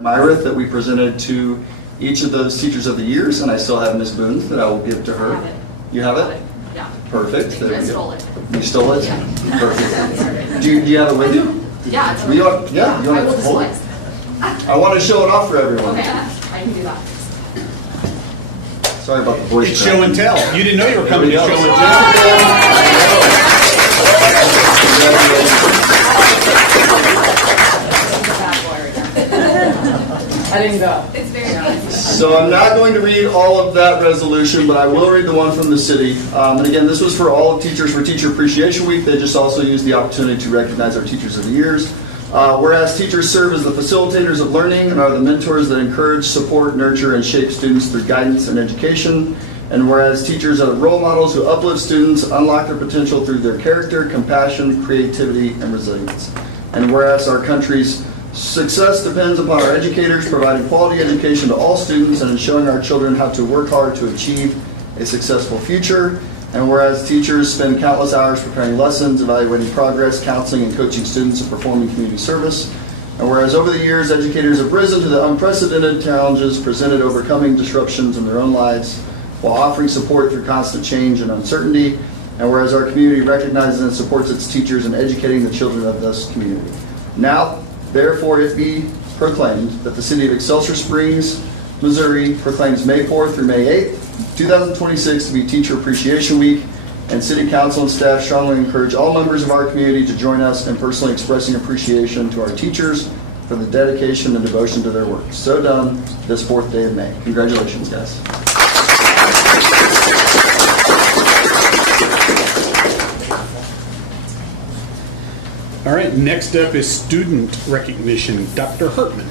Myra that we presented to each of those teachers of the years, and I still have Miss Boone's that I will give to her. I have it. You have it? Yeah. Perfect. I stole it. You stole it? Yeah. Perfect. Do you have it with you? Yeah, it's You want, yeah, you I want will to hold display. it? I want to show it off for everyone. Okay, I can do that. Sorry about the voice. It's crack. show and tell. You didn't know you were coming to There show we and go. I didn't go. It's very nice. So I'm not going to read all of that resolution, but I will read the one from the city. And again, this was for all teachers for Teacher Appreciation Week. They just also used the opportunity to recognize our teachers of the years. Whereas teachers serve as the facilitators of learning and are the mentors that encourage, support, nurture, and shape students through guidance and education. And whereas teachers are the role models who uplift students, unlock their potential through their character, compassion, creativity, and resilience. And whereas our country's success depends upon our educators providing quality education to all students and showing our children how to work hard to achieve a successful future. And whereas teachers spend countless hours preparing lessons, evaluating progress, counseling, and coaching students and performing community service. And whereas over the years, educators have risen to the unprecedented challenges presented overcoming disruptions in their own lives while offering support through constant change and uncertainty. And whereas our community recognizes and supports its teachers in educating the children of this community. Now, therefore, it be proclaimed that the city of Excelsior Springs, Missouri proclaims May 4th through May 8th, 2026 to be Teacher Appreciation Week, and City Council and staff strongly encourage all members of our community to join us in personally expressing appreciation to our teachers for the dedication and devotion to their work. So done this 4th day of May. Congratulations, guys. All right, next up is student recognition. Dr. Hartman.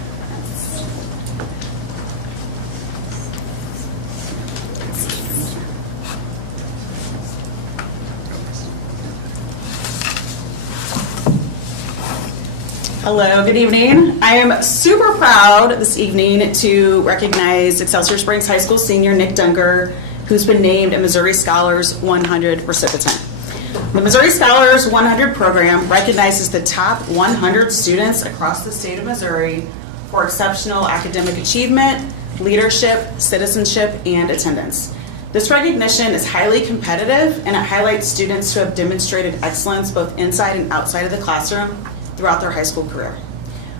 Hello, good evening. I am super proud this evening to recognize Excelsior Springs High School senior Nick Dunker, who's been named a Missouri Scholars 100 recipient. The Missouri Scholars 100 program recognizes the top 100 students across the state of Missouri for exceptional academic achievement, leadership, citizenship, and attendance. This recognition is highly competitive, and it highlights students who have demonstrated excellence both inside and outside of the classroom throughout their high school career.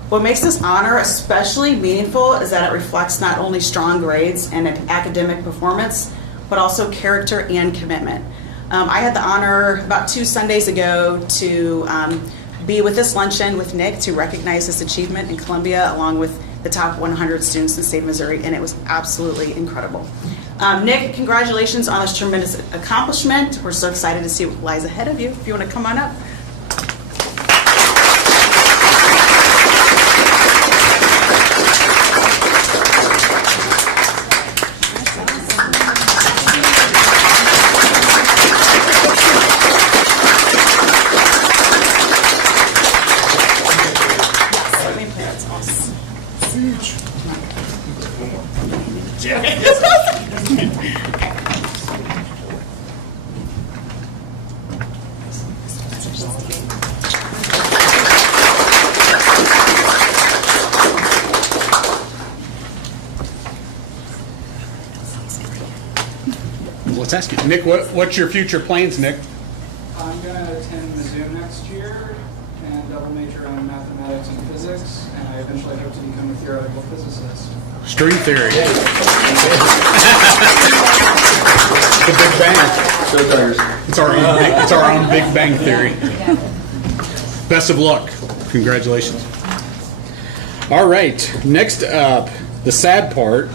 What makes this honor especially meaningful is that it reflects not only strong grades and academic performance, but also character and commitment. I had the honor about 2 Sundays ago to be with this luncheon with Nick to recognize his achievement in Columbia along with the top 100 students in the state of Missouri, and it was absolutely incredible. Nick, congratulations on this tremendous accomplishment. We're so excited to see what lies ahead of you. If you want to come on up. Let's ask you. Nick, what's your future plans, Nick? I'm going to attend Mizzou next year and double major on mathematics and physics, and I eventually hope to become a theoretical physicist. String theory. The Big Bang. Show Tigers. It's our own Big Bang theory. Best of luck. Congratulations. All right. Next up, the sad part,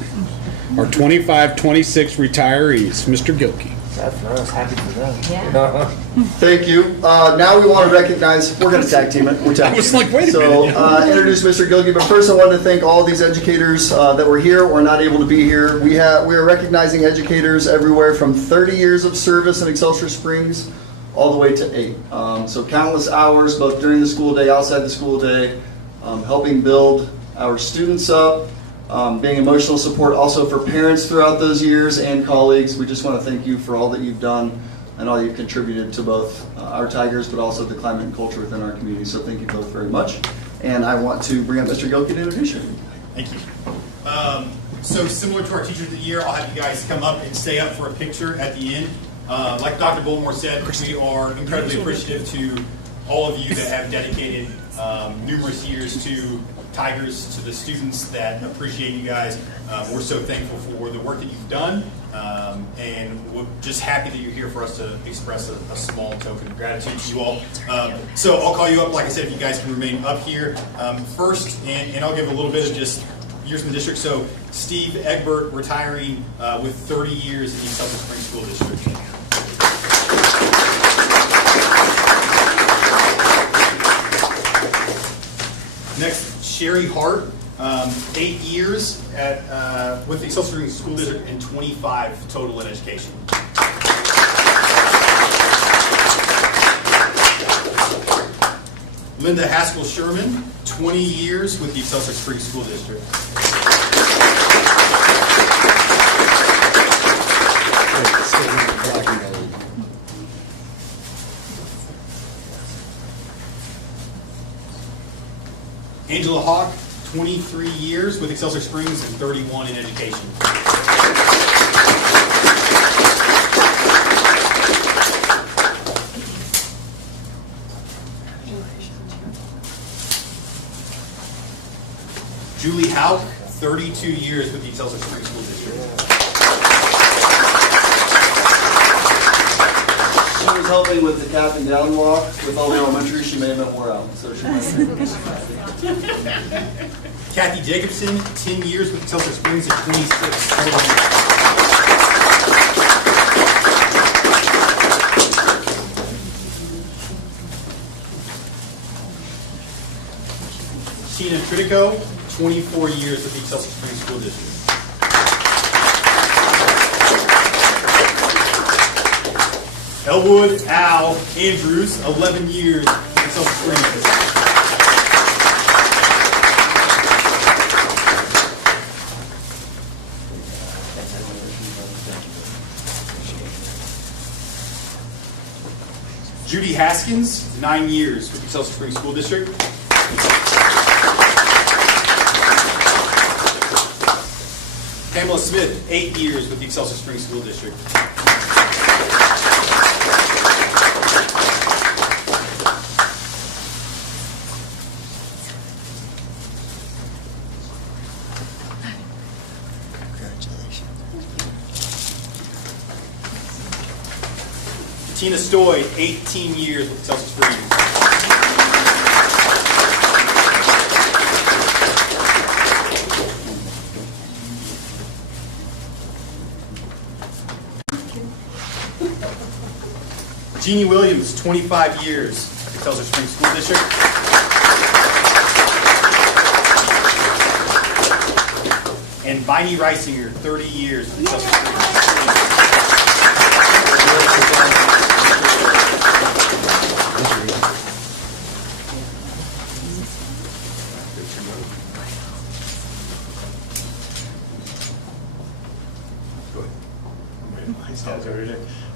our 25-26 retirees. Mr. Gilkey. Sad for us, happy for them. Yeah. Thank you. Now we want to recognize, we're going to tag team it. We're tag I was teaming. like, wait a So minute. introduce Mr. Gilkey, but first I wanted to thank all these educators that were here or not able to be here. We are recognizing educators everywhere from 30 years of service in Excelsior Springs all the way to 8. So countless hours, both during the school day, outside the school day, helping build our students up, being emotional support also for parents throughout those years and colleagues. We just want to thank you for all that you've done and all you've contributed to both our Tigers, but also the climate and culture within our community. So thank you both very much. And I want to bring up Mr. Gilkey to introduce you. Thank you. So similar to our Teachers of the Year, I'll have you guys come up and stay up for a picture at the end. Like Dr. Bullmore said, we are incredibly appreciative to all of you that have dedicated numerous years to Tigers, to the students that appreciate you guys. We're so thankful for the work that you've done, and we're just happy that you're here for us to express a small token of gratitude to you all. So I'll call you up, like I said, if you guys can remain up here first, and I'll give a little bit of just years in the district. So Steve Egbert retiring with 30 years in the Excelsior Springs School District. Next, Sherry Hart, 8 years with the Excelsior Springs School District and 25 total in education. Linda Haskell Sherman, 20 years with the Excelsior Springs School District. Angela Hawk, 23 years with Excelsior Springs and 31 in education. Julie Hauk, 32 years with the Excelsior Springs School District. She was helping with the cap and down walk with all the elementary. She may have been wore out, so she might have. Kathy Jacobson, 10 years with Excelsior Springs and 26 total. Sheena Critico, 24 years with the Excelsior Springs School District. Elwood Al Andrews, 11 years with Excelsior Springs. Judy Haskins, 9 years with the Excelsior Springs School District. Pamela Smith, 8 years with the Excelsior Springs School District. Tina Stoy, 18 years with Excelsior Springs. Jeannie Williams, 25 years with Excelsior Springs School District. And Viney Reisinger, 30 years with Excelsior Springs.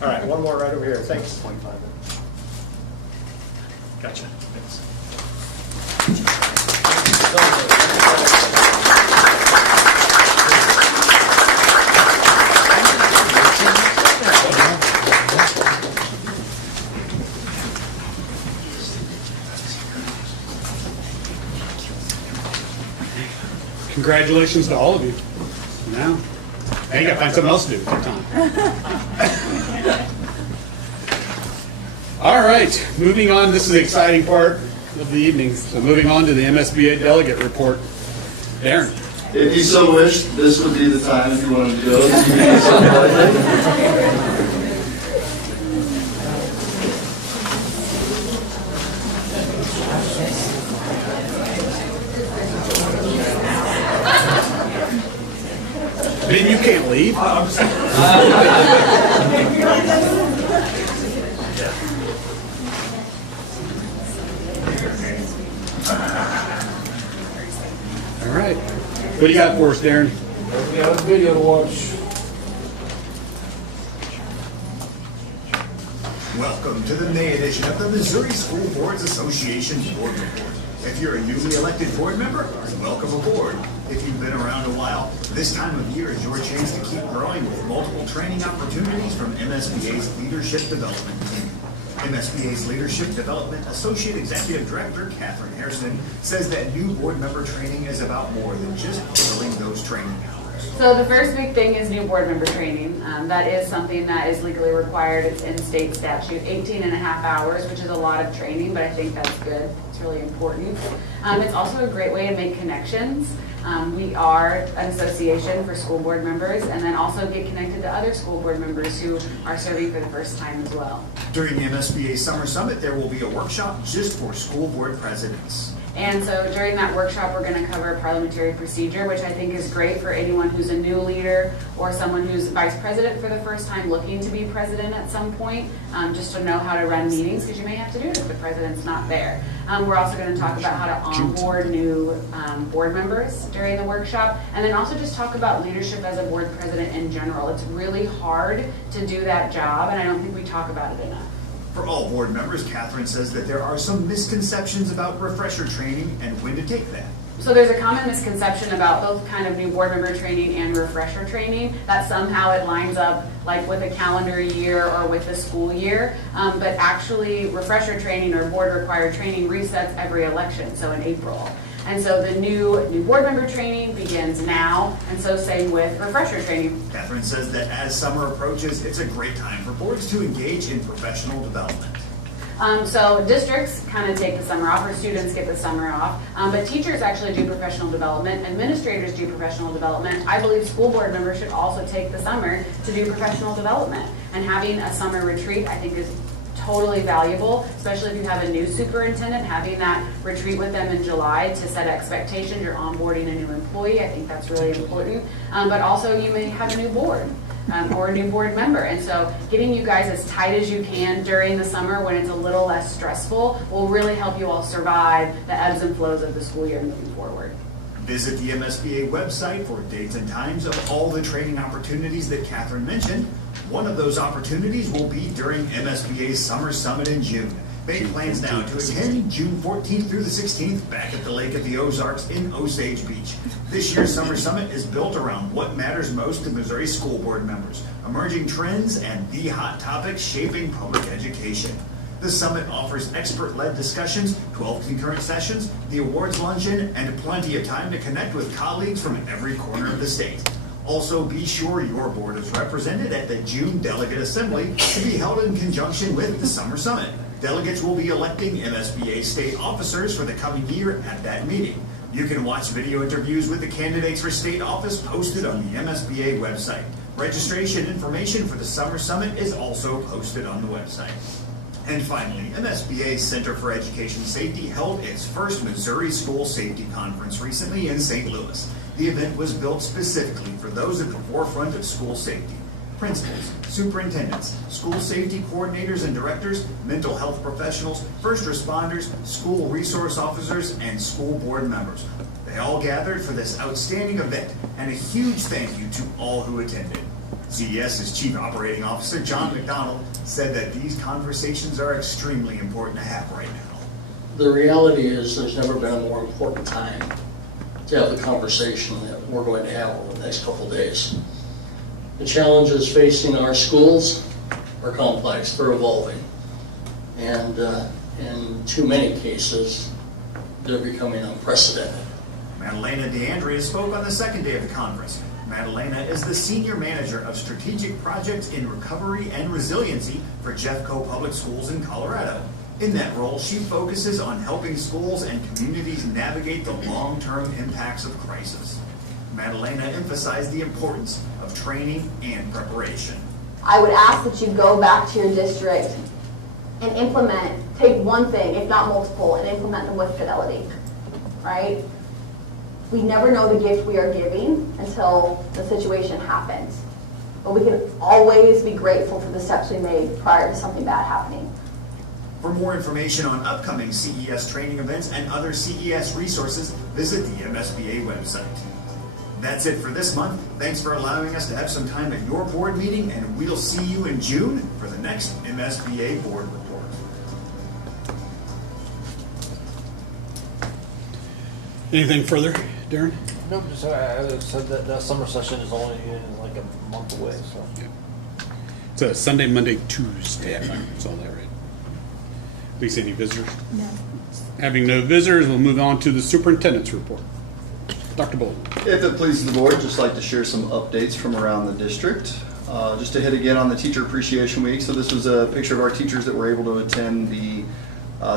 All right, one more right over here. Thanks. Gotcha. Thanks. Congratulations to all of you. Now, I got to find something else to do with your time. All right, moving on. This is the exciting part of the evening. So moving on to the MSBA delegate report. Darren. If you so wished, this would be the time if you wanted to go. Ben, you can't leave. All right. What do you got for us, Darren? We got a video to watch. Welcome to the May edition of the Missouri School Boards Association Board Report. If you're a newly elected board member, welcome aboard. If you've been around a while, this time of year is your chance to keep growing with multiple training opportunities from MSBA's Leadership Development Team. MSBA's Leadership Development Associate Executive Director, Catherine Hairston, says that new board member training is about more than just filling those training hours. So the first big thing is new board member training. That is something that is legally required. It's in state statute, 18 and a half hours, which is a lot of training, but I think that's good. It's really important. It's also a great way to make connections. We are an association for school board members, and then also get connected to other school board members who are serving for the first time as well. During the MSBA Summer Summit, there will be a workshop just for school board presidents. And so during that workshop, we're going to cover parliamentary procedure, which I think is great for anyone who's a new leader or someone who's vice president for the first time looking to be president at some point, just to know how to run meetings, because you may have to do it if the president's not there. We're also going to talk about how to onboard new board members during the workshop, and then also just talk about leadership as a board president in general. It's really hard to do that job, and I don't think we talk about it enough. For all board members, Catherine says that there are some misconceptions about refresher training and when to take that. So there's a common misconception about both kind of new board member training and refresher training, that somehow it lines up like with a calendar year or with the school year, but actually refresher training or board required training resets every election, so in April. And so the new board member training begins now, and so same with refresher training. Catherine says that as summer approaches, it's a great time for boards to engage in professional development. So districts kind of take the summer off, or students get the summer off, but teachers actually do professional development, administrators do professional development. I believe school board members should also take the summer to do professional development. And having a summer retreat, I think, is totally valuable, especially if you have a new superintendent, having that retreat with them in July to set expectations. You're onboarding a new employee. I think that's really important. But also you may have a new board. Or a new board member. And so getting you guys as tight as you can during the summer when it's a little less stressful will really help you all survive the ebbs and flows of the school year moving forward. Visit the MSBA website for dates and times of all the training opportunities that Catherine mentioned. One of those opportunities will be during MSBA's Summer Summit in June. Make plans now to attend June 14th through the 16th back at the Lake of the Ozarks in Osage Beach. This year's Summer Summit is built around what matters most to Missouri school board members, emerging trends and the hot topics shaping public education. The summit offers expert-led discussions, 12 concurrent sessions, the awards luncheon, and plenty of time to connect with colleagues from every corner of the state. Also, be sure your board is represented at the June Delegate Assembly to be held in conjunction with the Summer Summit. Delegates will be electing MSBA state officers for the coming year at that meeting. You can watch video interviews with the candidates for state office posted on the MSBA website. Registration information for the Summer Summit is also posted on the website. And finally, MSBA's Center for Education Safety held its first Missouri School Safety Conference recently in St. Louis. The event was built specifically for those at the forefront of school safety. Principals, superintendents, school safety coordinators and directors, mental health professionals, first responders, school resource officers, and school board members. They all gathered for this outstanding event, and a huge thank you to all who attended. CES's Chief Operating Officer, John McDonald, said that these conversations are extremely important to have right now. The reality is there's never been a more important time to have the conversation that we're going to have over the next couple of days. The challenges facing our schools are complex, they're evolving, and in too many cases, they're becoming unprecedented. Madalena DeAndrea spoke on the second day of the conference. Madalena is the Senior Manager of Strategic Projects in Recovery and Resiliency for Jeffco Public Schools in Colorado. In that role, she focuses on helping schools and communities navigate the long-term impacts of crisis. Madalena emphasized the importance of training and preparation. I would ask that you go back to your district and take one thing, if not multiple, and implement them with fidelity, right? We never know the gift we are giving until the situation happens. But we can always be grateful for the steps we made prior to something bad happening. For more information on upcoming CES training events and other CES resources, visit the MSBA website. That's it for this month. Thanks for allowing us to have some time at your board meeting, and we'll see you in June for the next MSBA board report. Anything further, Darren? Nope, just, I said that summer session is only like a month away, so. It's a Sunday, Monday, Tuesday. It's all that right. Lisa, any visitors? No. Having no visitors, we'll move on to the superintendent's report. Dr. Bolton. If it pleases the board, just like to share some updates from around the district. Just to hit again on the Teacher Appreciation Week. So this was a picture of our teachers that were able to attend the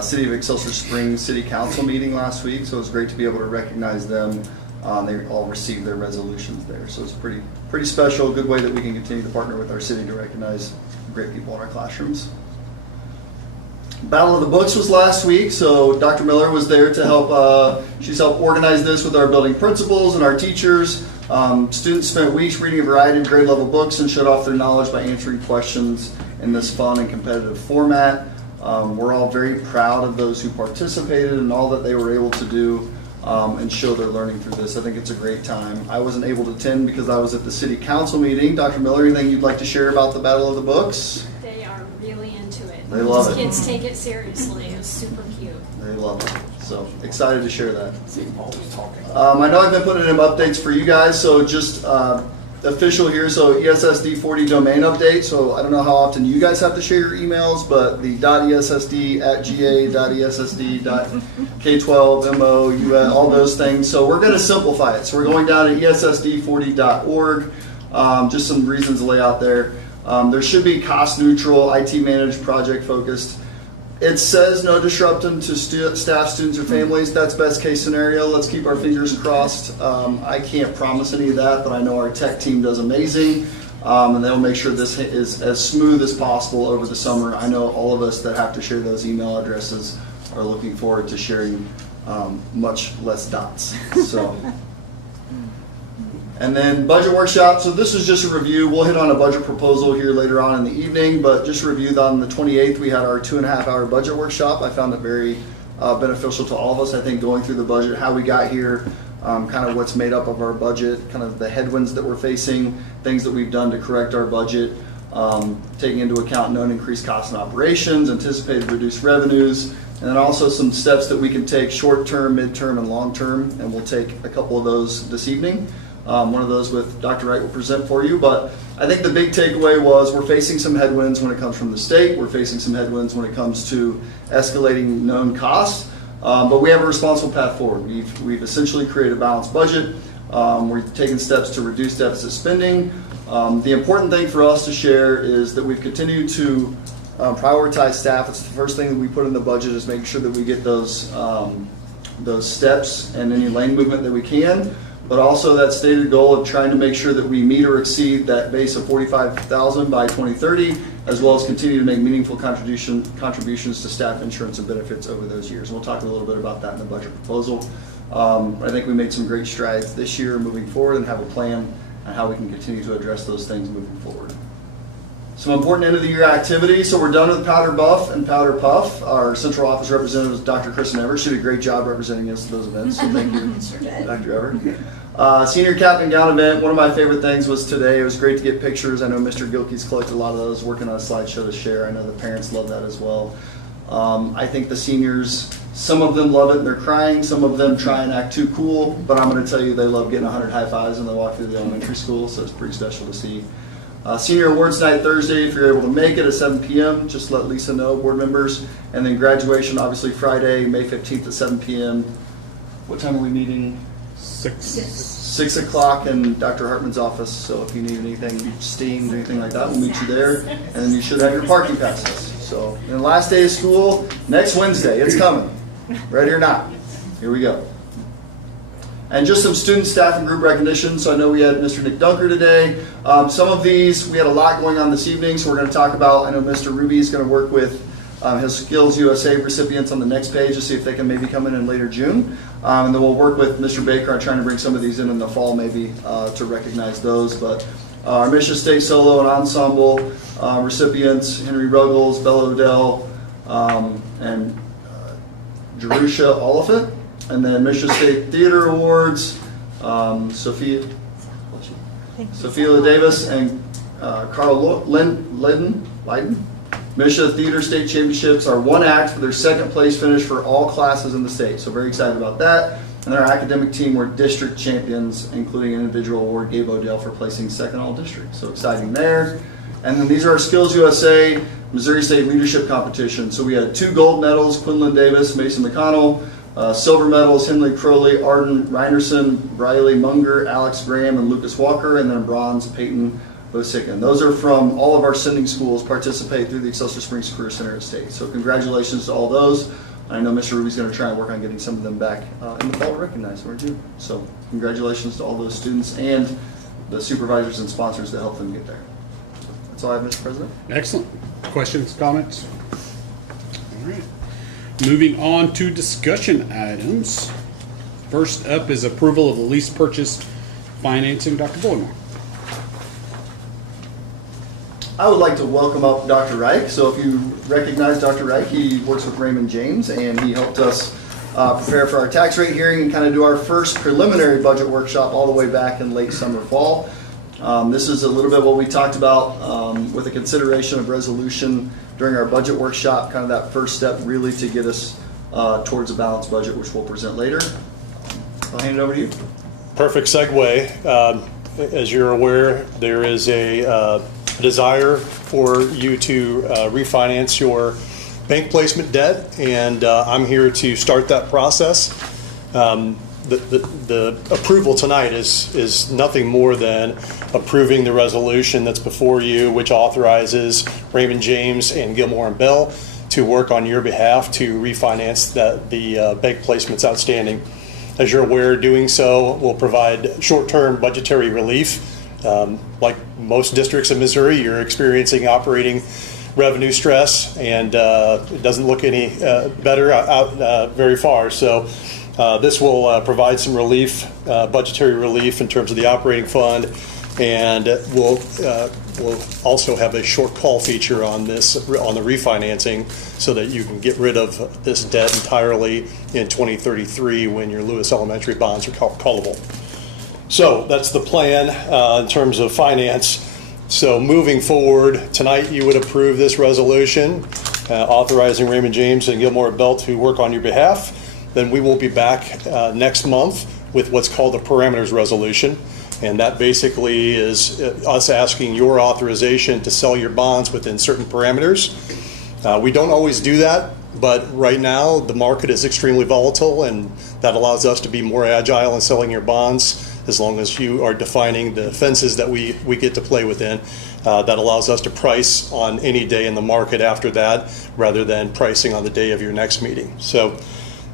City of Excelsior Springs City Council meeting last week. So it was great to be able to recognize them. They all received their resolutions there. So it's pretty special, good way that we can continue to partner with our city to recognize great people in our classrooms. Battle of the Books was last week, so Dr. Miller was there to help, she's helped organize this with our building principals and our teachers. Students spent weeks reading a variety of grade level books and showed off their knowledge by answering questions in this fun and competitive format. We're all very proud of those who participated and all that they were able to do and show their learning through this. I think it's a great time. I wasn't able to attend because I was at the city council meeting. Dr. Miller, anything you'd like to share about the Battle of the Books? They are really into it. They love These it. kids take it seriously. It's super cute. They love it. So excited to share that. I know I've been putting in updates for you guys, so just official here. So ESSD 40 domain update. So I don't know how often you guys have to share your emails, but the .essd@ga.essd.k12mo all those things. So we're going to simplify it. So we're going down to essd40.org. Just some reasons to lay out there. There should be cost neutral, IT managed, project focused. It says no disruption to staff, students, or families. That's best case scenario. Let's keep our fingers crossed. I can't promise any of that, but I know our tech team does amazing, and they'll make sure this is as smooth as possible over the summer. I know all of us that have to share those email addresses are looking forward to sharing much less dots. So. And then budget workshop. So this is just a review. We'll hit on a budget proposal here later on in the evening, but just reviewed on the 28th, we had our 2.5-hour budget workshop. I found it very beneficial to all of us. I think going through the budget, how we got here, kind of what's made up of our budget, kind of the headwinds that we're facing, things that we've done to correct our budget, taking into account known increased costs and operations, anticipated reduced revenues, and then also some steps that we can take short-term, mid-term, and long-term, and we'll take a couple of those this evening. One of those with Dr. Wright will present for you, but I think the big takeaway was we're facing some headwinds when it comes from the state. We're facing some headwinds when it comes to escalating known costs, but we have a responsible path forward. We've essentially created a balanced budget. We're taking steps to reduce deficit spending. The important thing for us to share is that we've continued to prioritize staff. It's the first thing that we put in the budget is making sure that we get those steps and any lane movement that we can. But also that stated goal of trying to make sure that we meet or exceed that base of 45,000 by 2030, as well as continue to make meaningful contributions to staff insurance and benefits over those years. And we'll talk a little bit about that in the budget proposal. I think we made some great strides this year moving forward and have a plan on how we can continue to address those things moving forward. Some important end of the year activities. So we're done with Powder Buff and Powder Puff. Our central office representative is Dr. Kristen Evers. She did a great job representing us at those events. So thank you, Dr. Evers. Senior cap and gown event. One of my favorite things was today. It was great to get pictures. I know Mr. Gilkey's collected a lot of those, working on a slideshow to share. I know the parents love that as well. I think the seniors, some of them love it and they're crying. Some of them try and act too cool. But I'm going to tell you they love getting 100 high fives when they walk through the elementary school. So it's pretty special to see. Senior Awards Night Thursday, if you're able to make it at 7 p.m., just let Lisa know, board members. And then graduation, obviously Friday, May 15th at 7 p.m. What time are we meeting? 6 o'clock in Dr. Hartman's office. So if you need anything steamed or anything like that, we'll meet you there. And then you should have your parking passes. So, and the last day of school, next Wednesday. It's coming. Ready or not. Here we go. And just some student, staff, and group recognition. So I know we had Mr. Nick Dunker today. Some of these, we had a lot going on this evening, so we're going to talk about, I know Mr. Ruby is going to work with his Skills USA recipients on the next page to see if they can maybe come in later June. And then we'll work with Mr. Baker on trying to bring some of these in the fall maybe to recognize those. But our Mission State Solo and Ensemble recipients, Henry Ruggles, Bella Odell, and Jerusha Oliphant. And then Mission State Theater Awards, Sophia Davis and Carl Leiden. Misha Theater State Championships are one act for their second place finish for all classes in the state. So very excited about that. And And our academic team were district champions, including an individual award Gabe Odell for placing second all district. So exciting there. And then these are our Skills USA Missouri State Leadership Competition. So we had 2 gold medals, Quinlan Davis, Mason McConnell, silver medals, Henley Crowley, Arden Reinerson, Riley Munger, Alex Graham, and Lucas Walker, and then bronze, Peyton Bosick. Those are from all of our sending schools participate through the Excelsior Springs Career Center at State. So congratulations to all those. I know Mr. Ruby's going to try and work on getting some of them back in the fall to recognize or June. So congratulations to all those students and the supervisors and sponsors that helped them get there. That's all I have, Mr. President. Excellent. Questions, comments? All right. Moving on to discussion items. First up is approval of the lease purchase financing. Dr. Boymore. I would like to welcome up Dr. Reich. So if you recognize Dr. Reich, he works with Raymond James, and he helped us prepare for our tax rate hearing and kind of do our first preliminary budget workshop all the way back in late summer, fall. This is a little bit what we talked about with the consideration of resolution during our budget workshop, kind of that first step really to get us towards a balanced budget, which we'll present later. I'll hand it over to you. Perfect segue. As you're aware, there is a desire for you to refinance your bank placement debt, and I'm here to start that process. The approval tonight is nothing more than approving the resolution that's before you, which authorizes Raymond James and Gilmore and Bell to work on your behalf to refinance the bank placements outstanding. As you're aware, doing so will provide short-term budgetary relief. Like most districts in Missouri, you're experiencing operating revenue stress, and it doesn't look any better out very far. So this will provide some relief, budgetary relief in terms of the operating fund, and we'll also have a short call feature on this, on the refinancing, so that you can get rid of this debt entirely in 2033 when your Lewis Elementary bonds are callable. So that's the plan in terms of finance. So moving forward, tonight you would approve this resolution authorizing Raymond James and Gilmore Bell to work on your behalf. Then we will be back next month with what's called the parameters resolution. And that basically is us asking your authorization to sell your bonds within certain parameters. We don't always do that, but right now the market is extremely volatile, and that allows us to be more agile in selling your bonds as long as you are defining the fences that we get to play within. That allows us to price on any day in the market after that, rather than pricing on the day of your next meeting. So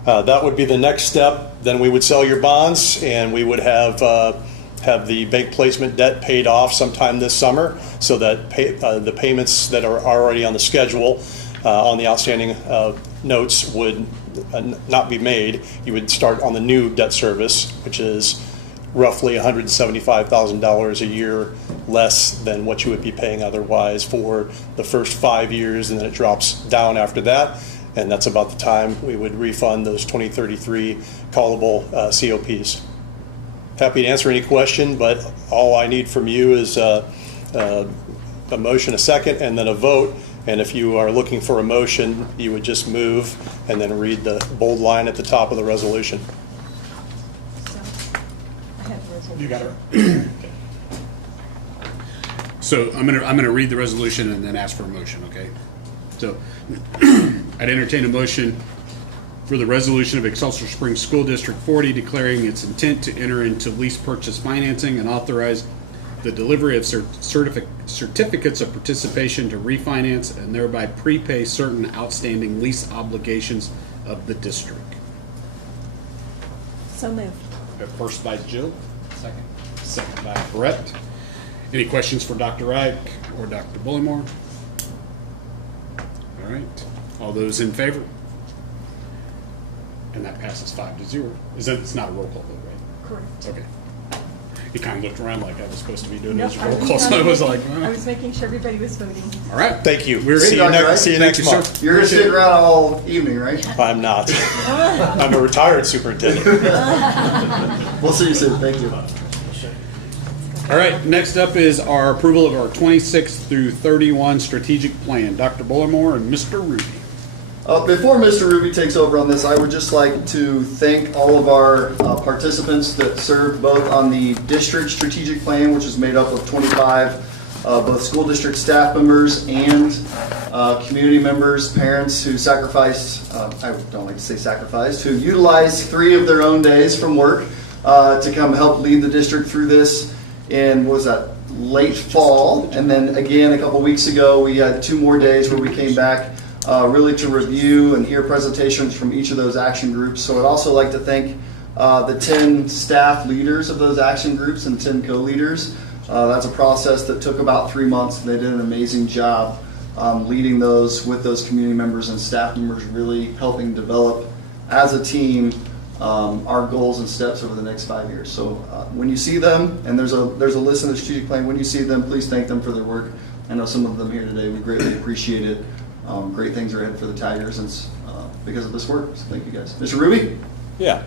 that would be the next step. Then we would sell your bonds, and we would have the bank placement debt paid off sometime this summer, so that the payments that are already on the schedule on the outstanding notes would not be made. You would start on the new debt service, which is roughly $175,000 a year less than what you would be paying otherwise for the first 5 years, and then it drops down after that. And that's about the time we would refund those 2033 callable COPs. Happy to answer any question, but all I need from you is a motion, a second, and then a vote. And if you are looking for a motion, you would just move and then read the bold line at the top of the resolution. You got it. So I'm gonna read the resolution and then ask for a motion. Okay. So I'd entertain a motion for the resolution of Excelsior Springs School District 40 declaring its intent to enter into lease purchase financing and authorize the delivery of certificates of participation to refinance and thereby prepay certain outstanding lease obligations of the district. So moved. First by Jill. Second by Brett. Any questions for Dr. Reich or Dr. Bullymore? All right. All those in favor? And that passes 5-0. It's not a roll call vote, right? Correct. Okay. He kind of looked around like I was supposed to be doing Nope, this roll call, so I was like, I was making sure everybody was voting. all right. Thank you. We're See you next month. You're going to stick around all evening, right? I'm not. I'm a retired superintendent. We'll see you soon. Thank you. All right. Next up is our approval of our 26 through 31 strategic plan. Dr. Bullimore and Mr. Ruby. Before Mr. Ruby takes over on this, I would just like to thank all of our participants that served both on the district strategic plan, which is made up of 25 both school district staff members and community members, parents who sacrificed, I don't like to say sacrificed, who utilized 3 of their own days from work to come help lead the district through this in, what was that, late fall. And then again, a couple weeks ago, we had 2 more days where we came back really to review and hear presentations from each of those action groups. So I'd also like to thank the 10 staff leaders of those action groups and 10 co-leaders. That's a process that took about 3 months, and they did an amazing job leading those with those community members and staff members, really helping develop as a team our goals and steps over the next 5 years. So when you see them, and there's a list in the strategic plan, when you see them, please thank them for their work. I know some of them here today, we greatly appreciate it. Great things are ahead for the Tigers and because of this work. So thank you guys. Mr. Ruby? Yeah.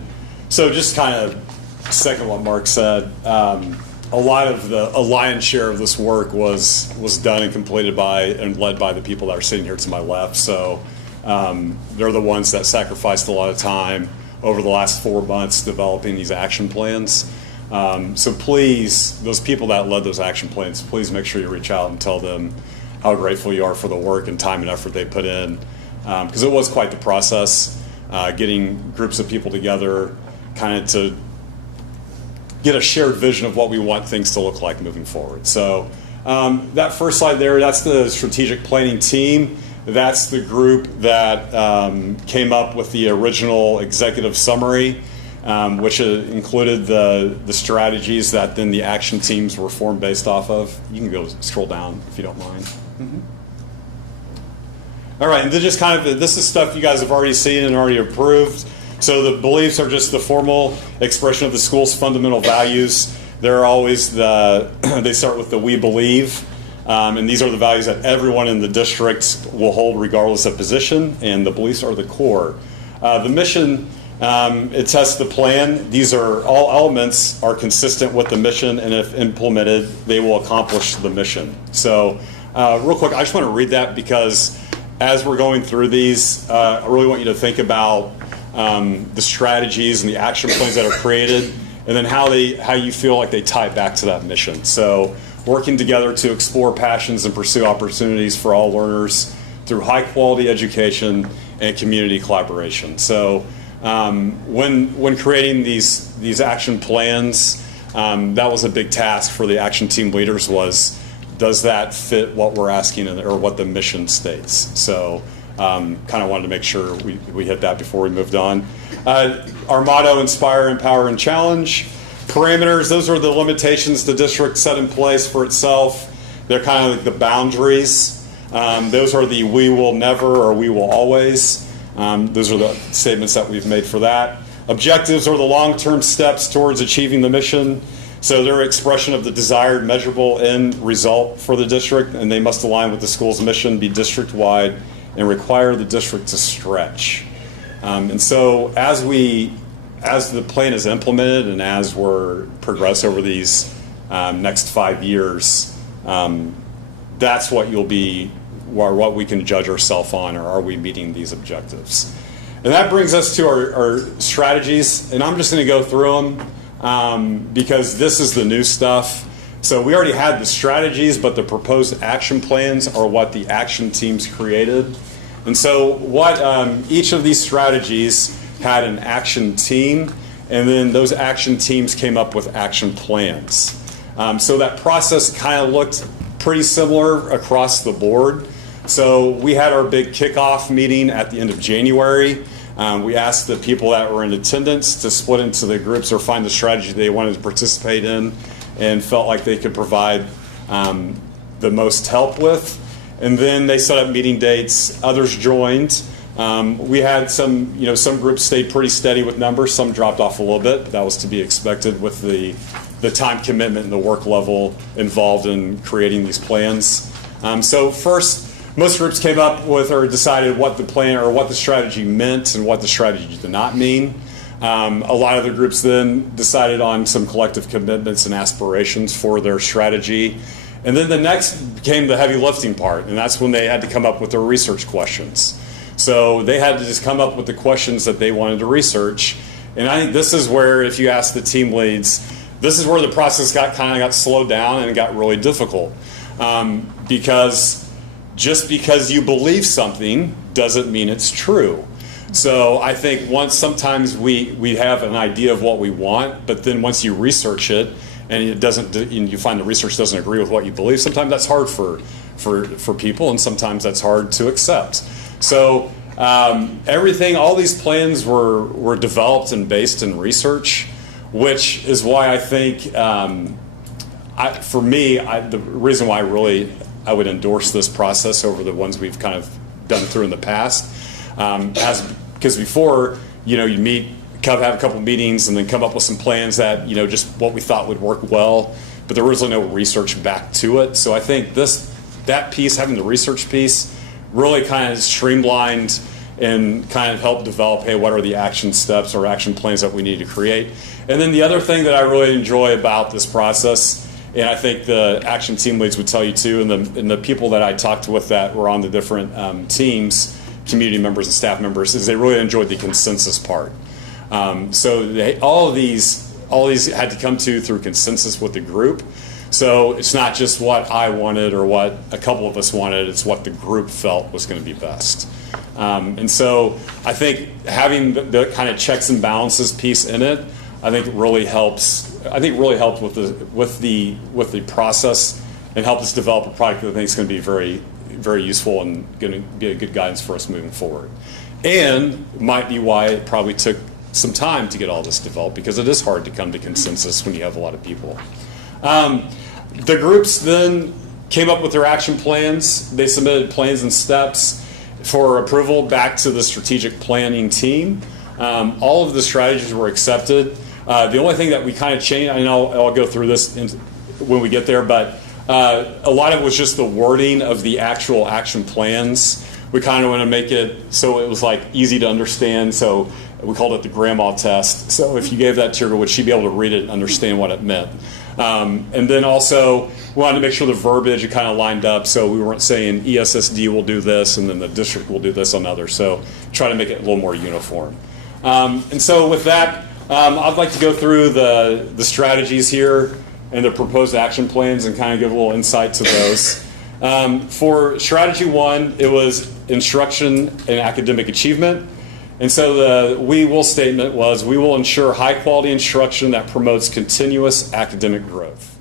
So just kind of second what Mark said, a lion's share of this work was done and completed by and led by the people that are sitting here to my left. So they're the ones that sacrificed a lot of time over the last 4 months developing these action plans. So please, those people that led those action plans, please make sure you reach out and tell them how grateful you are for the work and time and effort they put in. Because it was quite the process, getting groups of people together kind of to get a shared vision of what we want things to look like moving forward. So that first slide there, that's the strategic planning team. That's the group that came up with the original executive summary, which included the strategies that then the action teams were formed based off of. You can go scroll down if you don't mind. Mm-hmm. All right, and then just kind of, this is stuff you guys have already seen and already approved. So the beliefs are just the formal expression of the school's fundamental values. They're always they start with the we believe, and these are the values that everyone in the district will hold regardless of position, and the beliefs are the core. The mission, it tests the plan. These are all elements are consistent with the mission, and if implemented, they will accomplish the mission. So real quick, I just want to read that because as we're going through these, I really want you to think about the strategies and the action plans that are created, and then how you feel like they tie back to that mission. So working together to explore passions and pursue opportunities for all learners through high quality education and community collaboration. So when creating these action plans, that was a big task for the action team leaders was, does that fit what we're asking or what the mission states? So kind of wanted to make sure we hit that before we moved on. Our motto, inspire, empower, and challenge. Parameters, those are the limitations the district set in place for itself. They're kind of like the boundaries. Those are the we will never or we will always. Those are the statements that we've made for that. Objectives are the long-term steps towards achieving the mission. So they're an expression of the desired measurable end result for the district, and they must align with the school's mission, be district-wide, and require the district to stretch. And so as the plan is implemented and as we're progress over these next 5 years, that's what what we can judge ourselves on, or are we meeting these objectives? And that brings us to our strategies, and I'm just going to go through them because this is the new stuff. So we already had the strategies, but the proposed action plans are what the action teams created. And so what each of these strategies had an action team, and then those action teams came up with action plans. So that process kind of looked pretty similar across the board. So we had our big kickoff meeting at the end of January. We asked the people that were in attendance to split into the groups or find the strategy they wanted to participate in and felt like they could provide the most help with. And then they set up meeting dates. Others joined. We had some groups stayed pretty steady with numbers. Some dropped off a little bit. That was to be expected with the time commitment and the work level involved in creating these plans. So first, most groups came up with or decided what the plan or what the strategy meant and what the strategy did not mean. A lot of the groups then decided on some collective commitments and aspirations for their strategy. And then the next became the heavy lifting part, and that's when they had to come up with their research questions. So they had to just come up with the questions that they wanted to research. And I think this is where, if you ask the team leads, this is where the process got slowed down and it got really difficult. Because just because you believe something doesn't mean it's true. So I think sometimes we have an idea of what we want, but then once you research it and you find the research doesn't agree with what you believe, sometimes that's hard for people, and sometimes that's hard to accept. So all these plans were developed and based in research, which is why I think, the reason why I would endorse this process over the ones we've kind of done through in the past, because before, you'd meet, have a couple meetings, and then come up with some plans that, just what we thought would work well, but there was no research back to it. So I think that piece, having the research piece, really kind of streamlined and kind of helped develop, hey, what are the action steps or action plans that we need to create? And then the other thing that I really enjoy about this process, and I think the action team leads would tell you too, and the people that I talked with that were on the different teams, community members and staff members, is they really enjoyed the consensus part. So all of these had to come through consensus with the group. So it's not just what I wanted or what a couple of us wanted, it's what the group felt was going to be best. And so I think having the kind of checks and balances piece in it, I think really helps. I think really helped with the process and helped us develop a product that I think is going to be very, very useful and going to be a good guidance for us moving forward. And might be why it probably took some time to get all this developed, because it is hard to come to consensus when you have a lot of people. The groups then came up with their action plans. They submitted plans and steps for approval back to the strategic planning team. All of the strategies were accepted. The only thing that we kind of changed, and I'll go through this when we get there, but a lot of it was just the wording of the actual action plans. We kind of want to make it so it was like easy to understand. So we called it the grandma test. So if you gave that to her, would she be able to read it and understand what it meant? And then also we wanted to make sure the verbiage kind of lined up, so we weren't saying ESSD will do this and then the district will do this on others. So try to make it a little more uniform. And so with that, I'd like to go through the strategies here and the proposed action plans and kind of give a little insight to those. For strategy 1, it was instruction and academic achievement. And so the we will statement was, we will ensure high quality instruction that promotes continuous academic growth.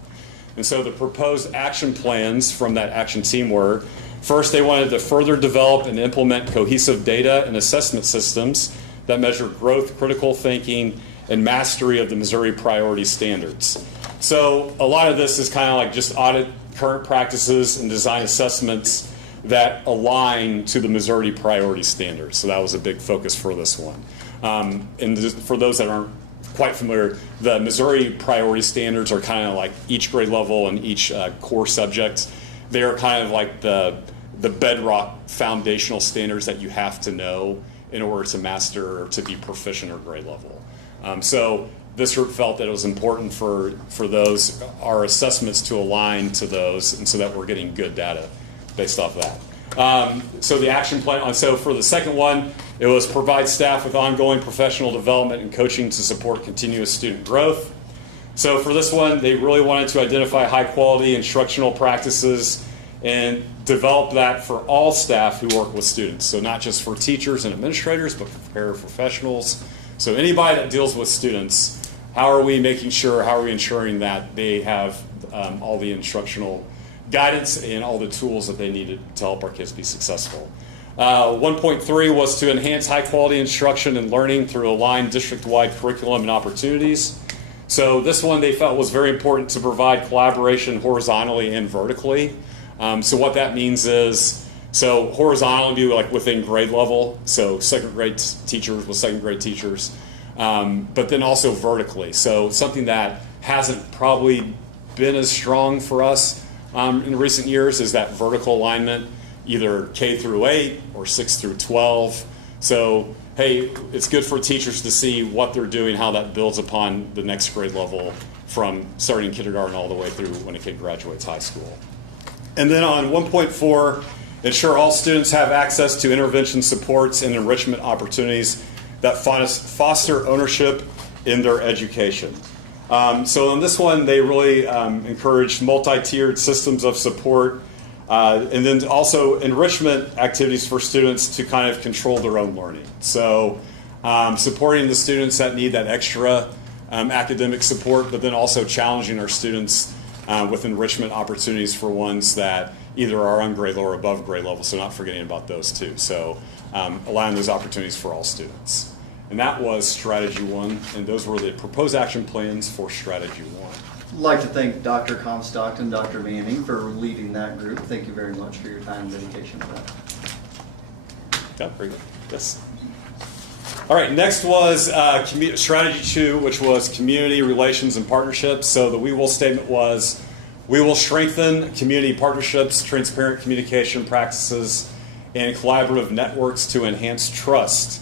And so the proposed action plans from that action team were, first, they wanted to further develop and implement cohesive data and assessment systems that measure growth, critical thinking, and mastery of the Missouri priority standards. So a lot of this is kind of like just audit current practices and design assessments that align to the Missouri priority standards. So that was a big focus for this one. And for those that aren't quite familiar, the Missouri priority standards are kind of like each grade level and each core subject. They are kind of like the bedrock foundational standards that you have to know in order to master or to be proficient or grade level. So this group felt that it was important for those, our assessments to align to those, and so that we're getting good data based off that. So the action plan, so for the second one, it was provide staff with ongoing professional development and coaching to support continuous student growth. So for this one, they really wanted to identify high quality instructional practices and develop that for all staff who work with students. So not just for teachers and administrators, but for paraprofessionals. So anybody that deals with students, how are we making sure, how are we ensuring that they have all the instructional guidance and all the tools that they needed to help our kids be successful. 1.3 was to enhance high quality instruction and learning through aligned district-wide curriculum and opportunities. So this one they felt was very important to provide collaboration horizontally and vertically. So what that means is, so horizontally be like within grade level, so second grade teachers with second grade teachers, but then also vertically. So something that hasn't probably been as strong for us in recent years is that vertical alignment, either K through 8 or 6 through 12. So, hey, it's good for teachers to see what they're doing, how that builds upon the next grade level from starting kindergarten all the way through when a kid graduates high school. And then on 1.4, ensure all students have access to intervention supports and enrichment opportunities that foster ownership in their education. So on this one, they really encouraged multi-tiered systems of support, and then also enrichment activities for students to kind of control their own learning. So supporting the students that need that extra academic support, but then also challenging our students with enrichment opportunities for ones that either are on grade level or above grade level, so not forgetting about those too. So allowing those opportunities for all students. And that was strategy 1, and those were the proposed action plans for strategy 1. I'd like to thank Dr. Comstock and Dr. Manning for leading that group. Thank you very much for your time and dedication to that. Yeah, very good. Yes. All right, next was strategy 2, which was community relations and partnerships. So the we will statement was, we will strengthen community partnerships, transparent communication practices, and collaborative networks to enhance trust.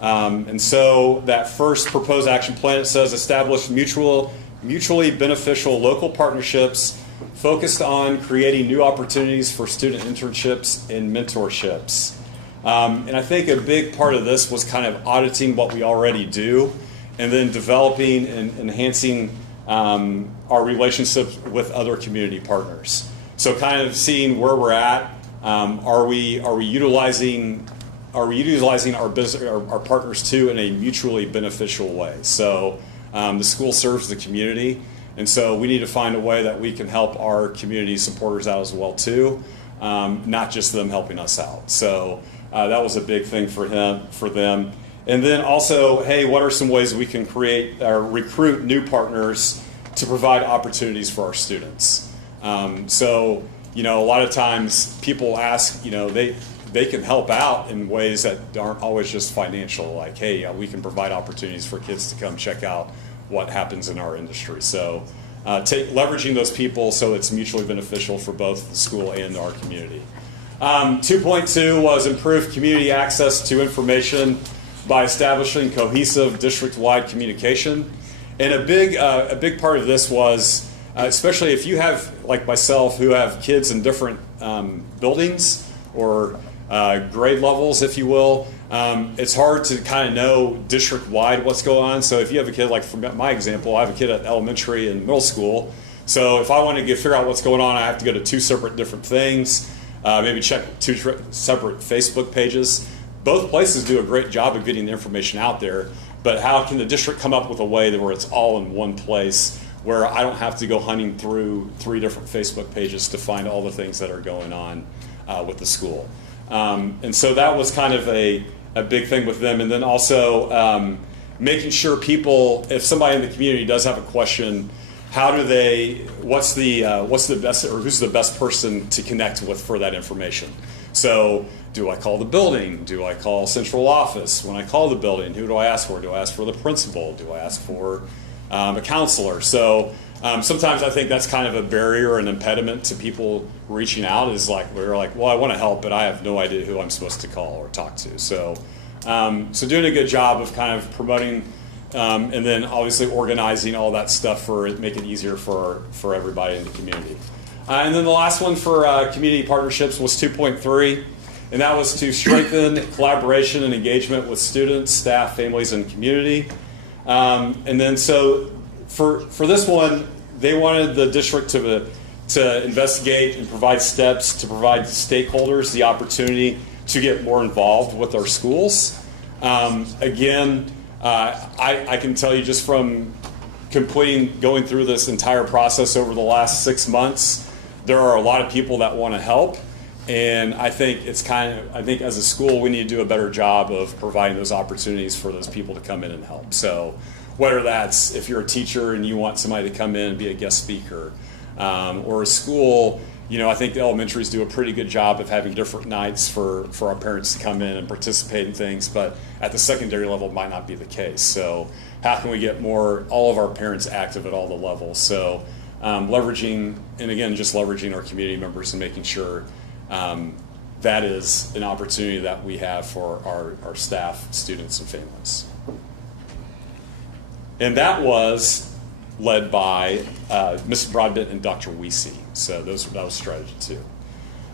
And so that first proposed action plan, it says establish mutually beneficial local partnerships focused on creating new opportunities for student internships and mentorships. And I think a big part of this was kind of auditing what we already do and then developing and enhancing our relationships with other community partners. So kind of seeing where we're at. Are we utilizing our business, our partners too, in a mutually beneficial way? So the school serves the community, and so we need to find a way that we can help our community supporters out as well too, not just them helping us out. So that was a big thing for them. And then also, hey, what are some ways we can create or recruit new partners to provide opportunities for our students? So a lot of times people ask, they can help out in ways that aren't always just financial, like, hey, we can provide opportunities for kids to come check out what happens in our industry. So leveraging those people so it's mutually beneficial for both the school and our community. 2.2 was improve community access to information by establishing cohesive district-wide communication. And a big part of this was, especially if you have, like myself, who have kids in different buildings or grade levels, if you will, it's hard to kind of know district-wide what's going on. So if you have a kid, like for my example, I have a kid at elementary and middle school. So if I want to figure out what's going on, I have to go to 2 separate different things, maybe check 2 separate Facebook pages. Both places do a great job of getting the information out there, but how can the district come up with a way where it's all in one place, where I don't have to go hunting through 3 different Facebook pages to find all the things that are going on with the school? And so that was kind of a big thing with them. And then also making sure people, if somebody in the community does have a question, what's the best, or who's the best person to connect with for that information? So do I call the building? Do I call central office? When I call the building, who do I ask for? Do I ask for the principal? Do I ask for a counselor? So sometimes I think that's kind of a barrier, an impediment to people reaching out, is like, we're like, well, I want to help, but I have no idea who I'm supposed to call or talk to. So doing a good job of kind of promoting and then obviously organizing all that stuff for make it easier for everybody in the community. And then the last one for community partnerships was 2.3, and that was to strengthen collaboration and engagement with students, staff, families, and community. And then so for this one, they wanted the district to investigate and provide steps to provide stakeholders the opportunity to get more involved with our schools. Again, I can tell you just from going through this entire process over the last 6 months, there are a lot of people that want to help. And I think I think as a school, we need to do a better job of providing those opportunities for those people to come in and help. So whether that's if you're a teacher and you want somebody to come in and be a guest speaker, or a school, I think the elementaries do a pretty good job of having different nights for our parents to come in and participate in things, but at the secondary level it might not be the case. So how can we get all of our parents active at all the levels? So leveraging our community members and making sure that is an opportunity that we have for our staff, students, and families. And that was led by Ms. Broadbent and Dr. Weesey. So that was strategy 2.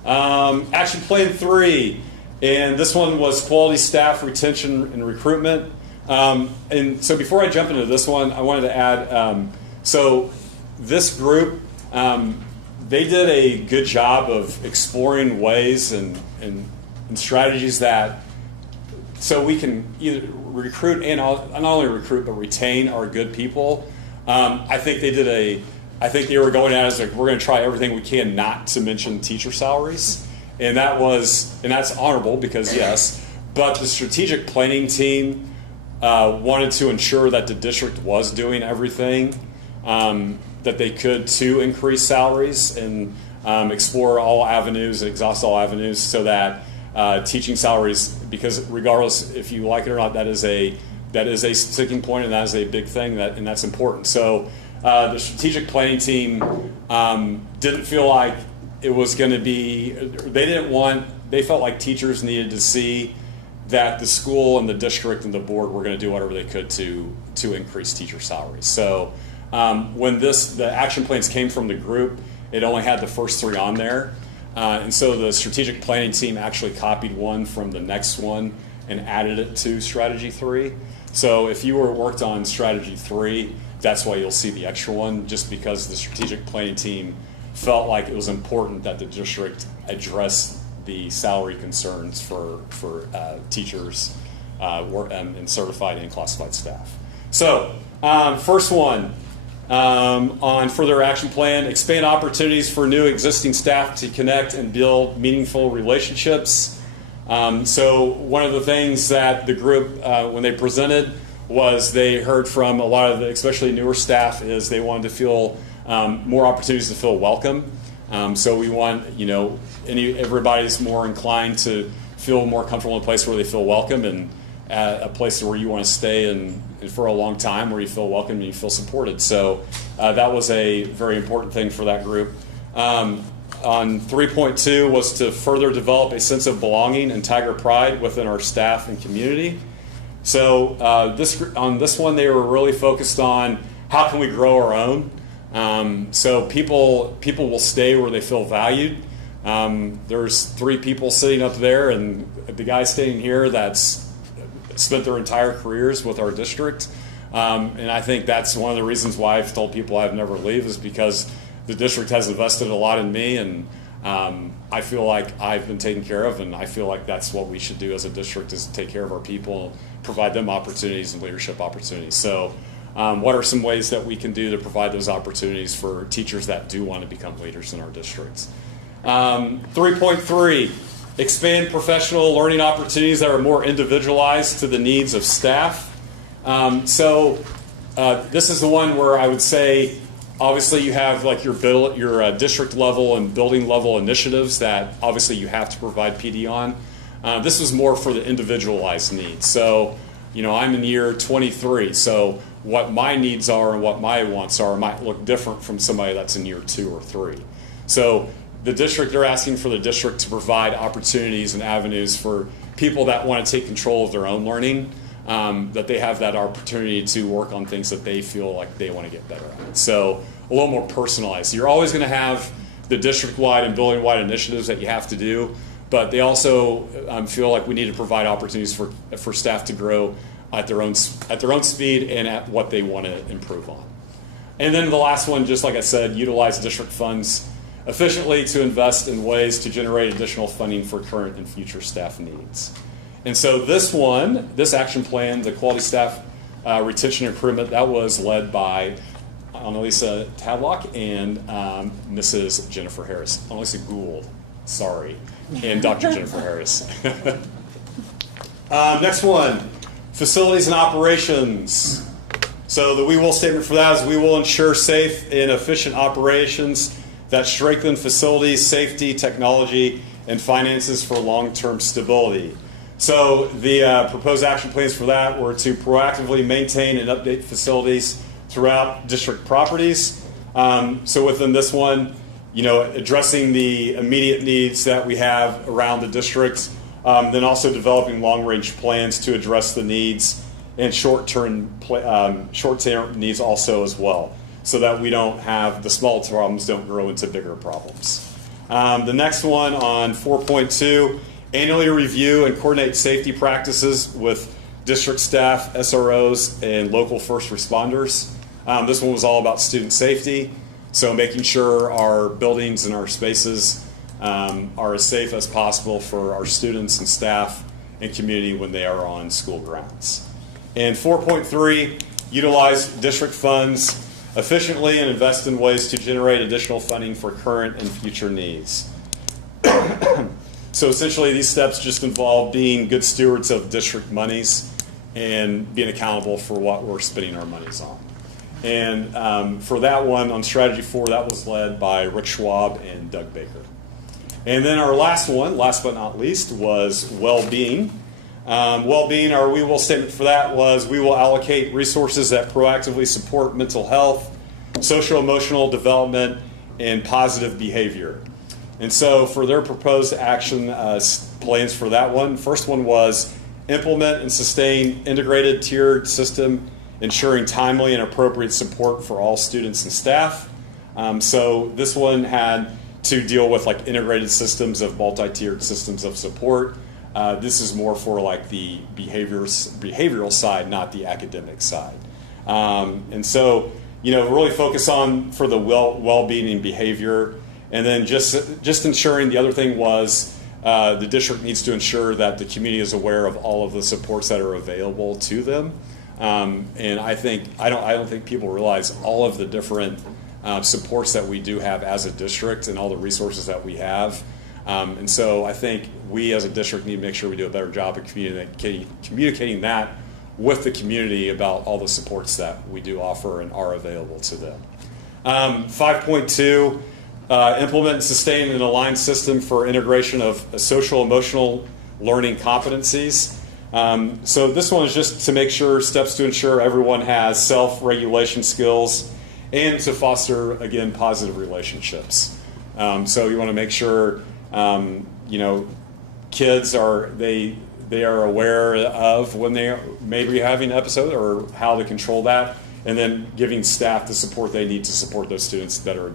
Action Plan 3, and this one was quality staff retention and recruitment. And so before I jump into this one, I wanted to add, so this group, they did a good job of exploring ways and strategies that, so we can either recruit and not only recruit but retain our good people. I think they were going at it as like, we're going to try everything we can not to mention teacher salaries, and that's honorable because yes, but the strategic planning team wanted to ensure that the district was doing everything that they could to increase salaries and explore all avenues and exhaust all avenues so that teaching salaries, because regardless if you like it or not, that is a sticking point and that is a big thing and that's important. So the strategic planning team didn't feel like it was going to be, they felt like teachers needed to see that the school and the district and the board were going to do whatever they could to increase teacher salaries. So when the action plans came from the group, it only had the first 3 on there. And so the strategic planning team actually copied one from the next one and added it to strategy 3. So if you worked on strategy 3, that's why you'll see the extra one, just because the strategic planning team felt like it was important that the district address the salary concerns for teachers and certified and classified staff. So first one, on further action plan, expand opportunities for new existing staff to connect and build meaningful relationships. So one of the things that the group, when they presented, was they heard from a lot of the, especially newer staff, is they wanted to feel more opportunities to feel welcome. So we want, everybody's more inclined to feel more comfortable in a place where they feel welcome and a place where you want to stay and for a long time, where you feel welcome and you feel supported. So that was a very important thing for that group. On 3.2 was to further develop a sense of belonging and Tiger pride within our staff and community. So on this one, they were really focused on how can we grow our own. So people will stay where they feel valued. There's 3 people sitting up there, and the guy staying here that's spent their entire careers with our district. And I think that's one of the reasons why I've told people I've never leave, is because the district has invested a lot in me, and I feel like I've been taken care of, and I feel like that's what we should do as a district, is take care of our people, provide them opportunities and leadership opportunities. So what are some ways that we can do to provide those opportunities for teachers that do want to become leaders in our districts? 3.3, expand professional learning opportunities that are more individualized to the needs of staff. So this is the one where I would say, obviously you have like your district level and building level initiatives that obviously you have to provide PD on. This was more for the individualized needs. So, I'm in year 23, so what my needs are and what my wants are might look different from somebody that's in year 2 or 3. So they're asking for the district to provide opportunities and avenues for people that want to take control of their own learning, that they have that opportunity to work on things that they feel like they want to get better at. So a little more personalized. You're always going to have the district-wide and building-wide initiatives that you have to do, but they also feel like we need to provide opportunities for staff to grow at their own speed and at what they want to improve on. And then the last one, just like I said, utilize district funds efficiently to invest in ways to generate additional funding for current and future staff needs. And so this action plan, the quality staff retention and recruitment, that was led by Annalisa Tadlock and Mrs. Jennifer Harris. Annalisa Gould, sorry, and Dr. Jennifer Harris. Next one, facilities and operations. So the we will statement for that is we will ensure safe and efficient operations that strengthen facilities, safety, technology, and finances for long-term stability. So the proposed action plans for that were to proactively maintain and update facilities throughout district properties. So within this one, addressing the immediate needs that we have around the district, then also developing long-range plans to address the needs and short-term needs also as well, so that we don't have the small problems don't grow into bigger problems. The next one on 4.2, annually review and coordinate safety practices with district staff, SROs, and local first responders. This one was all about student safety, so making sure our buildings and our spaces are as safe as possible for our students and staff and community when they are on school grounds. And 4.3, utilize district funds efficiently and invest in ways to generate additional funding for current and future needs. So essentially these steps just involve being good stewards of district monies and being accountable for what we're spending our monies on. And for that one, on Strategy 4, that was led by Rick Schwab and Doug Baker. And then our last one, last but not least, was well-being. Well-being, our we will statement for that was we will allocate resources that proactively support mental health, social-emotional development, and positive behavior. And so for their proposed action plans for that one, first one was implement and sustain integrated tiered system ensuring timely and appropriate support for all students and staff. So this one had to deal with like integrated systems of multi-tiered systems of support. This is more for like the behavioral side, not the academic side. And so, you know, really focus on for the well-being and behavior. And then just ensuring, the other thing was the district needs to ensure that the community is aware of all of the supports that are available to them. And I don't think people realize all of the different supports that we do have as a district and all the resources that we have. And so I think we as a district need to make sure we do a better job of communicating that with the community about all the supports that we do offer and are available to them. 5.2, implement and sustain an aligned system for integration of social emotional learning competencies. So this one is just to make sure, steps to ensure everyone has self-regulation skills and to foster, again, positive relationships. So you want to make sure, you know, kids are aware of when they may be having an episode or how to control that, and then giving staff the support they need to support those students that are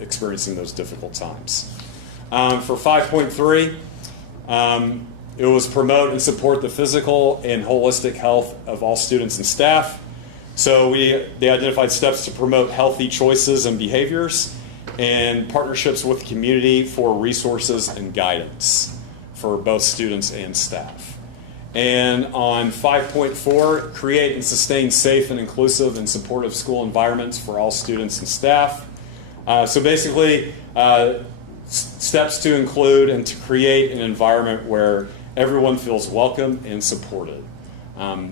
experiencing those difficult times. For 5.3, it was promote and support the physical and holistic health of all students and staff. So they identified steps to promote healthy choices and behaviors and partnerships with the community for resources and guidance for both students and staff. And on 5.4, create and sustain safe and inclusive and supportive school environments for all students and staff. So basically, steps to include and to create an environment where everyone feels welcome and supported.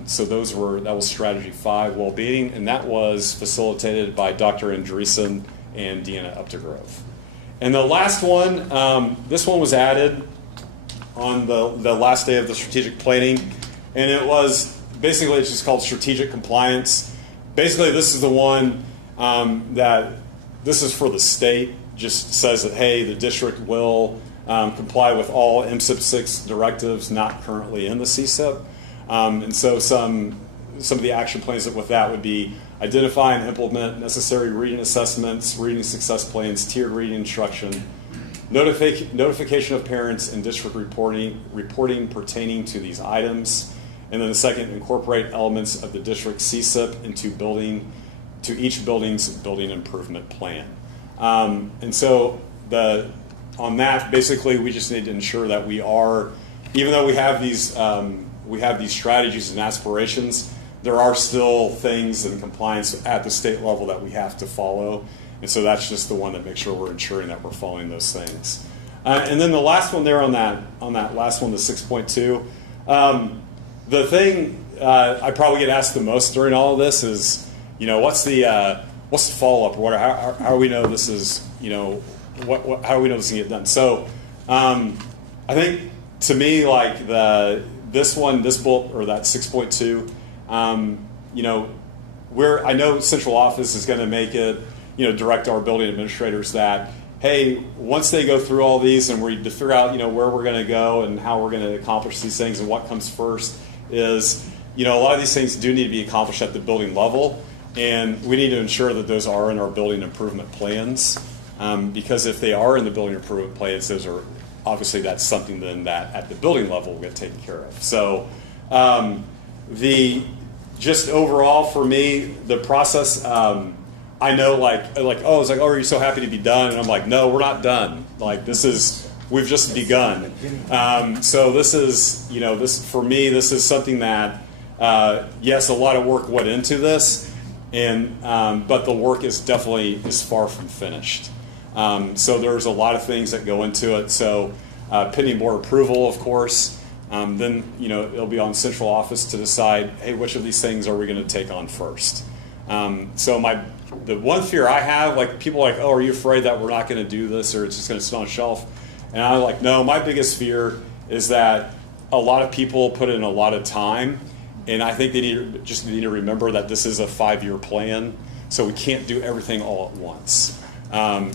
So that was Strategy 5, well-being, and that was facilitated by Dr. Andreessen and Deanna Updegrove. And the last one, this one was added on the last day of the strategic planning, and it was basically, it's just called strategic compliance. Basically, this is the one that this is for the state, just says that, hey, the district will comply with all MSIP 6 directives not currently in the CSIP. And so some of the action plans with that would be identify and implement necessary reading assessments, reading success plans, tiered reading instruction, notification of parents and district reporting pertaining to these items. And then the second, incorporate elements of the district CSIP into each building's building improvement plan. And so on that, basically, we just need to ensure that we are, even though we have these strategies and aspirations, there are still things in compliance at the state level that we have to follow. And so that's just the one that makes sure we're ensuring that we're following those things. And then the last one there on that last one, the 6.2, the thing I probably get asked the most during all of this is, you know, what's the follow-up? How do we know this is, you know, how do we know this can get done? So I think to me, like this bullet or that 6.2, you know, I know central office is going to make it, you know, direct our building administrators that, hey, once they go through all these and we figure out, you know, where we're going to go and how we're going to accomplish these things and what comes first is, you know, a lot of these things do need to be accomplished at the building level, and we need to ensure that those are in our building improvement plans. Because if they are in the building improvement plans, those are obviously that's something then that at the building level will get taken care of. So just overall for me, the process, I know like oh, it's like, oh, are you so happy to be done? And I'm like, no, we're not done. Like we've just begun. So this is, this for me, this is something that, yes, a lot of work went into this, and but the work is far from finished. So there's a lot of things that go into it. So pending board approval, of course. Then it'll be on central office to decide, hey, which of these things are we going to take on first? So the one fear I have, like people are like, oh, are you afraid that we're not going to do this or it's just going to sit on a shelf? And I'm like, no, my biggest fear is that a lot of people put in a lot of time, and I think they need to remember that this is a 5-year plan, so we can't do everything all at once.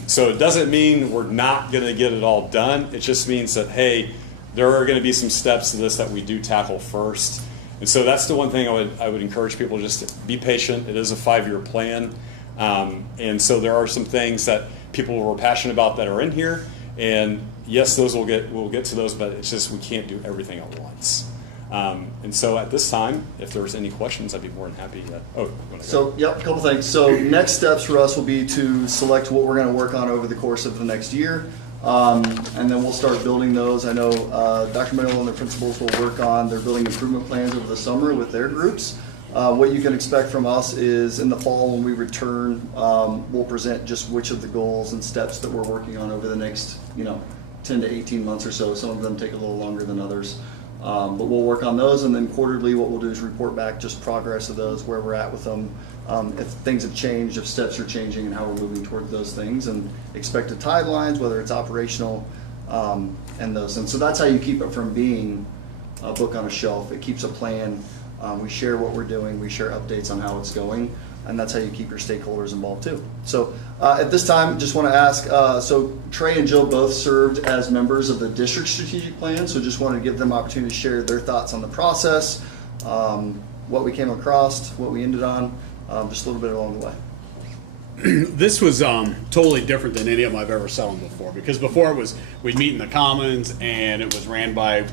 So it doesn't mean we're not going to get it all done. It just means that, hey, there are going to be some steps to this that we do tackle first. And so that's the one thing I would encourage people, just to be patient. It is a 5-year plan. And so there are some things that people were passionate about that are in here. And yes, we'll get to those, but it's just we can't do everything at once. And so at this time, if there's any questions, I'd be more than happy to. A couple things. So next steps for us will be to select what we're going to work on over the course of the next year. And then we'll start building those. I know Dr. Merrill and the principals will work on their building improvement plans over the summer with their groups. What you can expect from us is in the fall when we return, we'll present just which of the goals and steps that we're working on over the next 10 to 18 months or so. Some of them take a little longer than others. But we'll work on those, and then quarterly what we'll do is report back just progress of those, where we're at with them, if things have changed, if steps are changing, and how we're moving toward those things, and expected timelines, whether it's operational, and those. And so that's how you keep it from being a book on a shelf. It keeps a plan. We share what we're doing. We share updates on how it's going. And that's how you keep your stakeholders involved too. So at this time, just want to ask, so Trey and Jill both served as members of the district strategic plan, so just wanted to give them opportunity to share their thoughts on the process, what we came across, what we ended on, just a little bit along the way. This was totally different than any of them I've ever sat on before, because before we'd meet in the commons and it was ran by,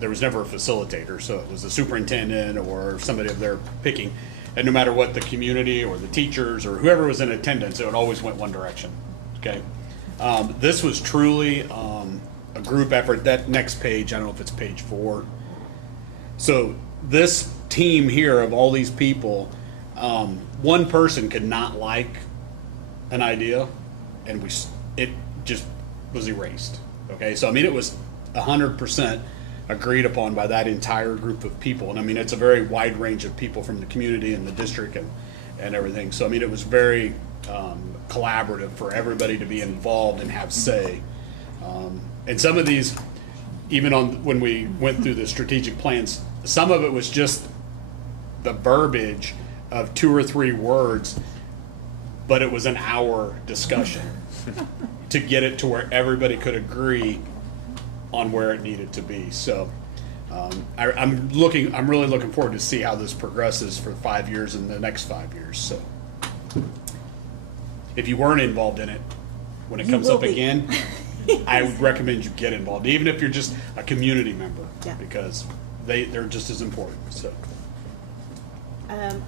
there was never a facilitator, so it was the superintendent or somebody of their picking. And no matter what the community or the teachers or whoever was in attendance, it always went one direction. Okay, this was truly a group effort. That next page, I don't know if it's page 4. So this team here of all these people, one person could not like an idea, and it just was erased. Okay, so I mean it was 100% agreed upon by that entire group of people. And I mean, it's a very wide range of people from the community and the district and everything. So I mean, it was very collaborative for everybody to be involved and have say. And some of these, even when we went through the strategic plans, some of it was just the verbiage of 2 or 3 words, but it was an hour discussion to get it to where everybody could agree on where it needed to be. So I'm really looking forward to see how this progresses for 5 years and the next 5 years. So if you weren't involved in it, when it comes up again, I would recommend you get involved, even if you're just a community member, because they're just as important. So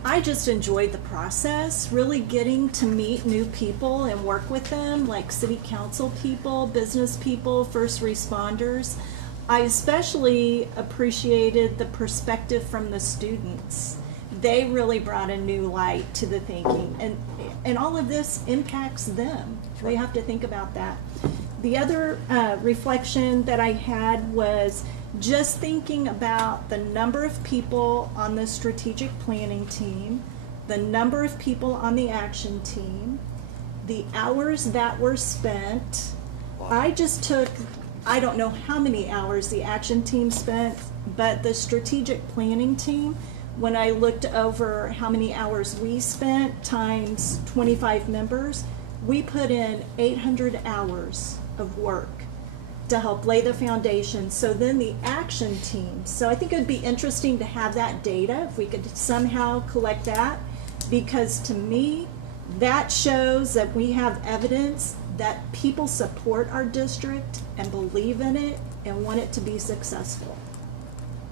I just enjoyed the process, really getting to meet new people and work with them, like city council people, business people, first responders. I especially appreciated the perspective from the students. They really brought a new light to the thinking, and all of this impacts them. We have to think about that. The other reflection that I had was just thinking about the number of people on the strategic planning team, the number of people on the action team, the hours that were spent. I just took, I don't know how many hours the action team spent, but the strategic planning team, when I looked over how many hours we spent times 25 members, we put in 800 hours of work to help lay the foundation. So then the action team, so I think it would be interesting to have that data, if we could somehow collect that, because to me, that shows that we have evidence that people support our district and believe in it and want it to be successful.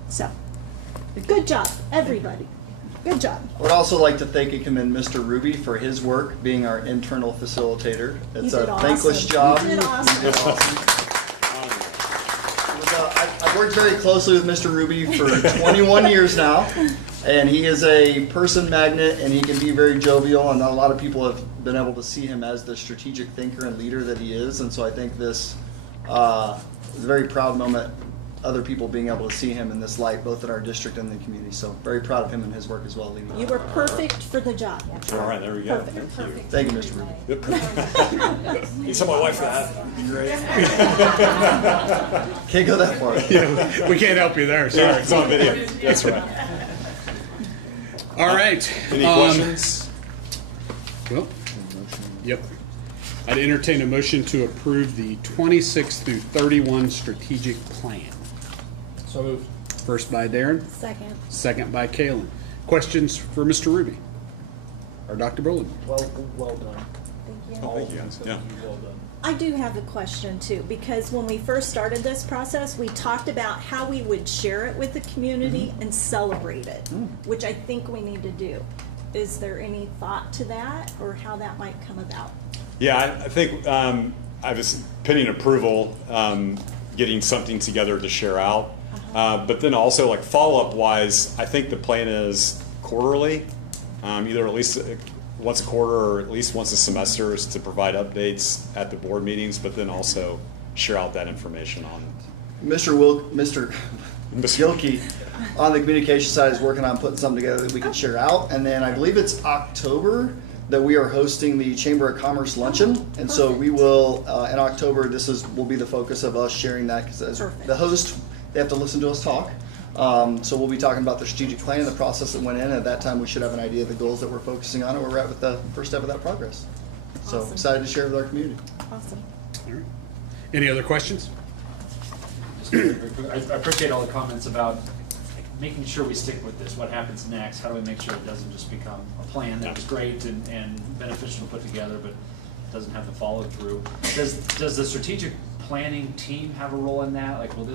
So, good job, everybody. Good job. I would also like to thank and commend Mr. Ruby for his work being our internal facilitator. It's a thankless job. You did awesome. You did awesome. I've worked very closely with Mr. Ruby for 21 years now, and he is a person magnet, and he can be very jovial, and not a lot of people have been able to see him as the strategic thinker and leader that he is, and so I think this is a very proud moment, other people being able to see him in this light, both in our district and the community. So very proud of him and his work as well, leading. You were perfect for the job. All right, there we go. Perfect. Thank you. Thank you, Mr. Ruby. You tell my wife that. That'd be great. Can't go that far. Yeah, we can't help you there. Sorry. Yeah, it's on video. That's right. All right. Any questions? Well, yep. I'd entertain a motion to approve the 26 through 31 strategic plan. So moved. First by Darren, Second. second by Kalen. Questions for Mr. Ruby or Dr. Brolin? Well done. Thank you. Oh, thank you, guys. Yeah. Well done. I do have a question too, because when we first started this process, we talked about how we would share it with the community and celebrate it, which I think we need to do. Is there any thought to that or how that might come about? Yeah, I think I was pending approval, getting something together to share out. But then also, like follow-up wise, I think the plan is quarterly, either at least once a quarter or at least once a semester, is to provide updates at the board meetings, but then also share out that information on. Mr. Gilkey on the communication side is working on putting something together that we can share out. And then I believe it's October that we are hosting the Chamber of Commerce luncheon. And so we will, in October, will be the focus of us sharing that, because as the host, they have to listen to us talk. So we'll be talking about the strategic plan and the process that went in. At that time, we should have an idea of the goals that we're focusing on and where we're at with the first step of that progress. So Awesome. excited to share with our community. Awesome. All right. Any other questions? I appreciate all the comments about making sure we stick with this. What happens next? How do we make sure it doesn't just become a plan that was great and beneficial to put together, but doesn't have the follow through? Does the strategic planning team have a role in that? Like, will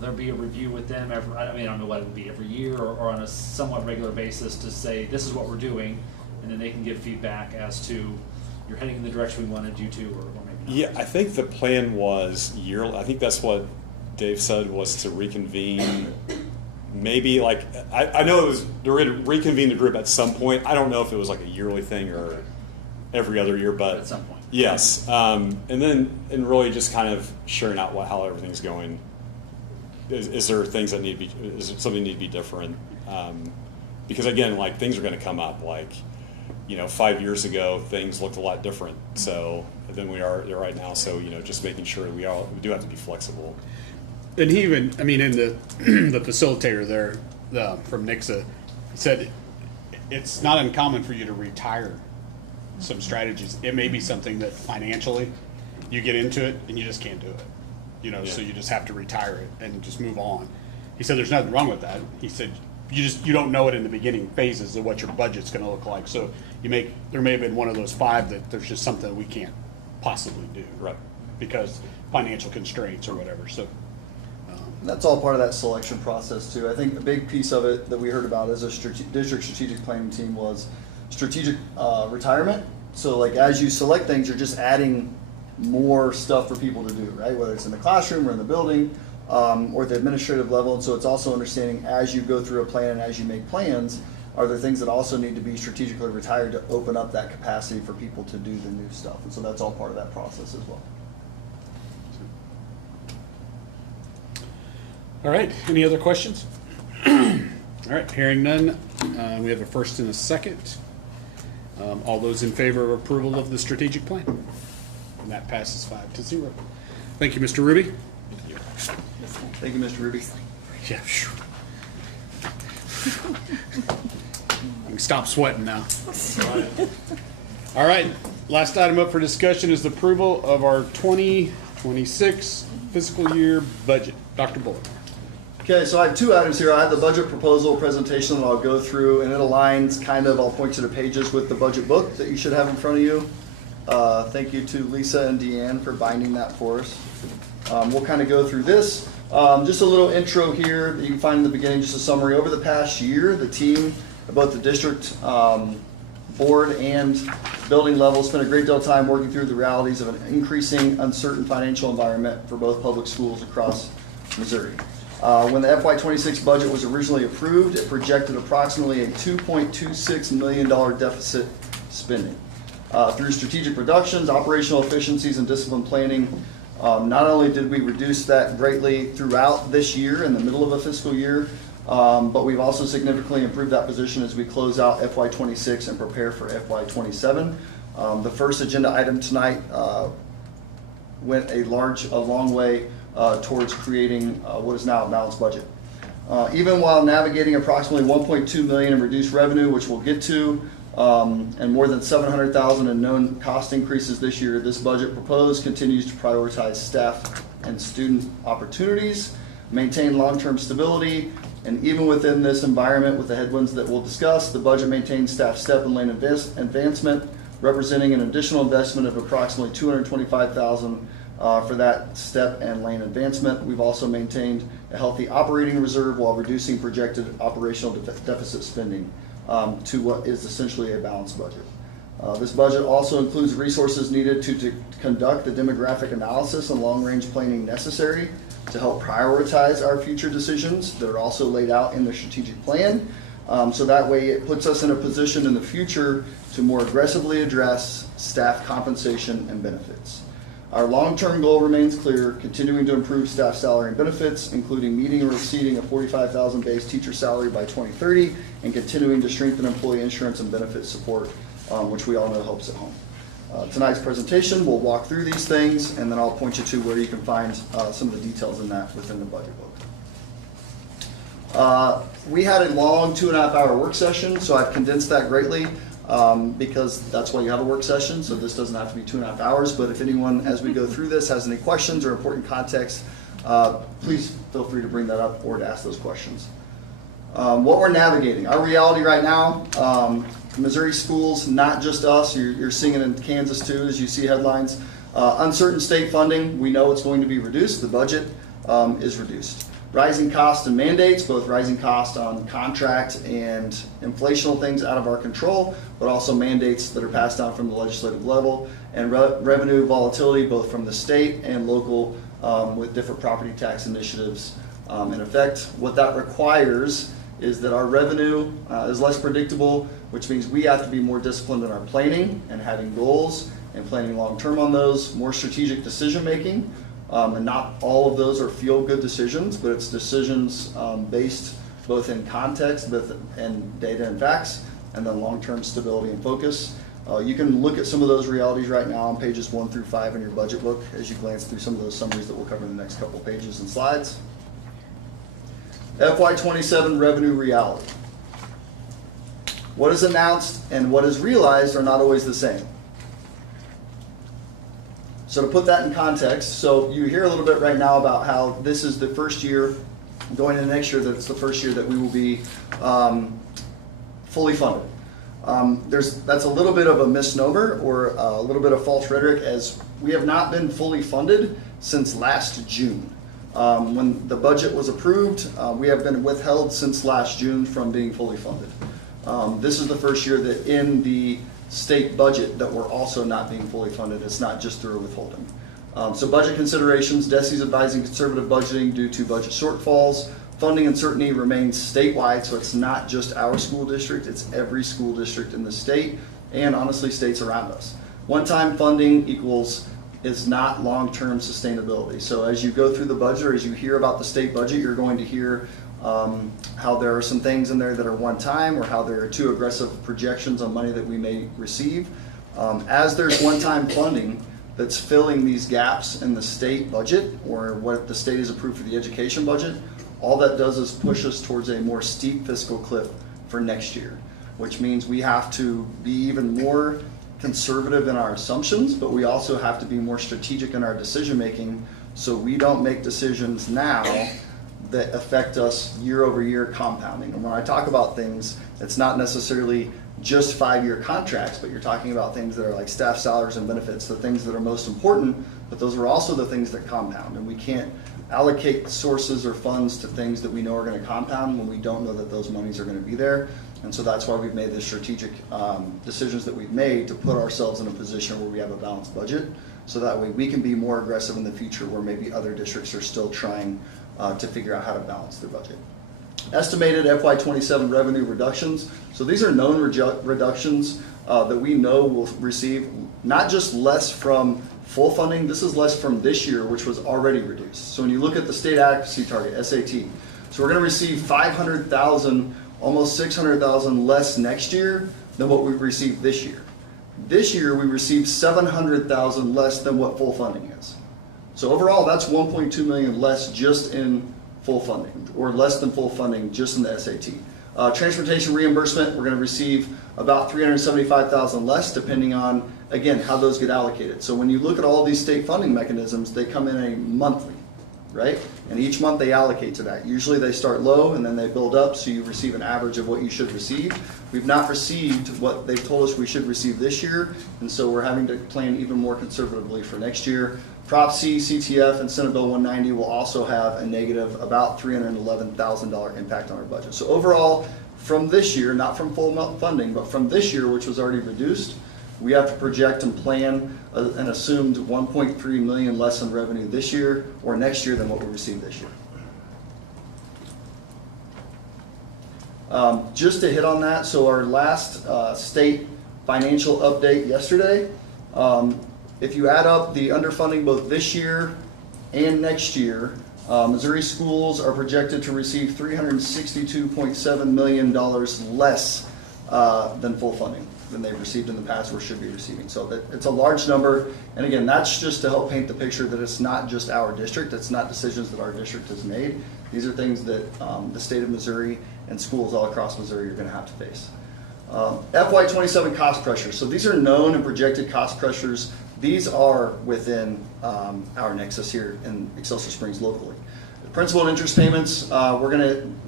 there be a review with them every? I mean, I don't know what it would be every year or on a somewhat regular basis to say this is what we're doing, and then they can give feedback as to you're heading in the direction we wanted you to, or maybe not. Yeah, I think the plan was yearly. I think that's what Dave said, was to reconvene. Maybe like I know it was to reconvene the group at some point. I don't know if it was like a yearly thing or every other year, but at some point, yes. And really just kind of sharing out how everything's going. Is there things that need to be? Is there something need to be different? Because again, like things are going to come up. Like 5 years ago, things looked a lot different. So than we are right now. So just making sure we do have to be flexible. And he even, I mean, in the the facilitator there from Nixa said it's not uncommon for you to retire some strategies. It may be something that financially you get into it and you just can't do it. So you just have to retire it and just move on. He said there's nothing wrong with that. He said you don't know it in the beginning phases of what your budget's going to look like. So there may have been one of those 5 that there's just something that we can't possibly do, right? Because financial constraints or whatever. So. That's all part of that selection process too. I think a big piece of it that we heard about as a district strategic planning team was strategic retirement. So like as you select things, you're just adding more stuff for people to do, right? Whether it's in the classroom or in the building or at the administrative level. And so it's also understanding as you go through a plan and as you make plans, are there things that also need to be strategically retired to open up that capacity for people to do the new stuff? And so that's all part of that process as well. All right, any other questions? All right, hearing none, we have a first and a second. All those in favor of approval of the strategic plan? And that passes 5-0. Thank you, Mr. Ruby. Thank you. Thank you, Mr. Ruby. Yeah, sure. You can stop sweating now. All right, last item up for discussion is the approval of our 2026 fiscal year budget. Dr. Bullock. Okay, so I have 2 items here. I have the budget proposal presentation that I'll go through, and it aligns I'll point you to pages with the budget book that you should have in front of you. Thank you to Lisa and Deanne for binding that for us. We'll kind of go through this. Just a little intro here that you can find in the beginning, just a summary. Over the past year, the team, both the district board and building level, spent a great deal of time working through the realities of an increasing uncertain financial environment for both public schools across Missouri. When the FY26 budget was originally approved, it projected approximately a $2.26 million deficit spending. Through strategic reductions, operational efficiencies, and disciplined planning, not only did we reduce that greatly throughout this year in the middle of a fiscal year, but we've also significantly improved that position as we close out FY26 and prepare for FY27. The first agenda item tonight went a long way towards creating what is now a balanced budget. Even while navigating approximately $1.2 million in reduced revenue, which we'll get to, and more than $700,000 in known cost increases this year, this budget proposed continues to prioritize staff and student opportunities, maintain long-term stability, and even within this environment with the headwinds that we'll discuss, the budget maintains staff step and lane advancement, representing an additional investment of approximately $225,000 for that step and lane advancement. We've also maintained a healthy operating reserve while reducing projected operational deficit spending to what is essentially a balanced budget. This budget also includes resources needed to conduct the demographic analysis and long-range planning necessary to help prioritize our future decisions that are also laid out in the strategic plan. So that way it puts us in a position in the future to more aggressively address staff compensation and benefits. Our long-term goal remains clear, continuing to improve staff salary and benefits, including meeting or exceeding a $45,000 base teacher salary by 2030, and continuing to strengthen employee insurance and benefit support, which we all know helps at home. Tonight's presentation, we'll walk through these things, and then I'll point you to where you can find some of the details in that within the budget book. We had a long 2.5-hour work session, so I've condensed that greatly. Because that's why you have a work session, so this doesn't have to be 2.5 hours, but if anyone, as we go through this, has any questions or important context, please feel free to bring that up or to ask those questions. What we're navigating, our reality right now, Missouri schools, not just us, you're seeing it in Kansas too, as you see headlines, uncertain state funding, we know it's going to be reduced, the budget is reduced. Rising costs and mandates, both rising costs on contract and inflational things out of our control, but also mandates that are passed down from the legislative level, and revenue volatility both from the state and local with different property tax initiatives in effect. What that requires is that our revenue is less predictable, which means we have to be more disciplined in our planning and having goals and planning long-term on those, more strategic decision-making. And not all of those are feel-good decisions, but it's decisions based both in context and data and facts, and then long-term stability and focus. You can look at some of those realities right now on pages 1 through 5 in your budget book as you glance through some of those summaries that we'll cover in the next couple pages and slides. FY27 revenue reality. What is announced and what is realized are not always the same. So to put that in context, so you hear a little bit right now about how this is the first year, going into next year, that it's the first year that we will be fully funded. That's a little bit of a misnomer or a little bit of false rhetoric, as we have not been fully funded since last June. When the budget was approved, we have been withheld since last June from being fully funded. This is the first year that in the state budget that we're also not being fully funded. It's not just through withholding. So budget considerations, DESE's advising conservative budgeting due to budget shortfalls. Funding uncertainty remains statewide, so it's not just our school district, it's every school district in the state, and honestly states around us. One-time funding is not long-term sustainability. So as you go through the budget, or as you hear about the state budget, you're going to hear how there are some things in there that are one-time, or how there are too aggressive projections on money that we may receive. As there's one-time funding that's filling these gaps in the state budget, or what the state has approved for the education budget, all that does is push us towards a more steep fiscal cliff for next year, which means we have to be even more conservative in our assumptions, but we also have to be more strategic in our decision-making, so we don't make decisions now that affect us year over year compounding. And when I talk about things, it's not necessarily just 5-year contracts, but you're talking about things that are like staff salaries and benefits, the things that are most important, but those are also the things that compound. And we can't allocate sources or funds to things that we know are going to compound when we don't know that those monies are going to be there. And so that's why we've made the strategic decisions that we've made to put ourselves in a position where we have a balanced budget, so that way we can be more aggressive in the future where maybe other districts are still trying to figure out how to balance their budget. Estimated FY27 revenue reductions. So these are known reductions that we know will receive not just less from full funding, this is less from this year, which was already reduced. So when you look at the state adequacy target, SAT, so we're going to receive 500,000, almost 600,000 less next year than what we received this year. This year we received 700,000 less than what full funding is. So overall, that's 1.2 million less just in full funding, or less than full funding just in the SAT. Transportation reimbursement, we're going to receive about 375,000 less, depending on, again, how those get allocated. So when you look at all these state funding mechanisms, they come in a monthly, right? And each month they allocate to that. Usually they start low and then they build up, so you receive an average of what you should receive. We've not received what they've told us we should receive this year, and so we're having to plan even more conservatively for next year. Prop C, CTF, and Senate Bill 190 will also have a negative about $311,000 impact on our budget. So overall, from this year, not from full funding, but from this year, which was already reduced, we have to project and plan an assumed 1.3 million less in revenue this year or next year than what we received this year. Just to hit on that, so our last state financial update yesterday, if you add up the underfunding both this year and next year, Missouri schools are projected to receive $362.7 million less than full funding than they've received in the past or should be receiving. So it's a large number. And again, that's just to help paint the picture that it's not just our district. It's not decisions that our district has made. These are things that the state of Missouri and schools all across Missouri are going to have to face. FY27 cost pressures. So these are known and projected cost pressures. These are within our nexus here in Excelsior Springs locally. Principal and interest payments,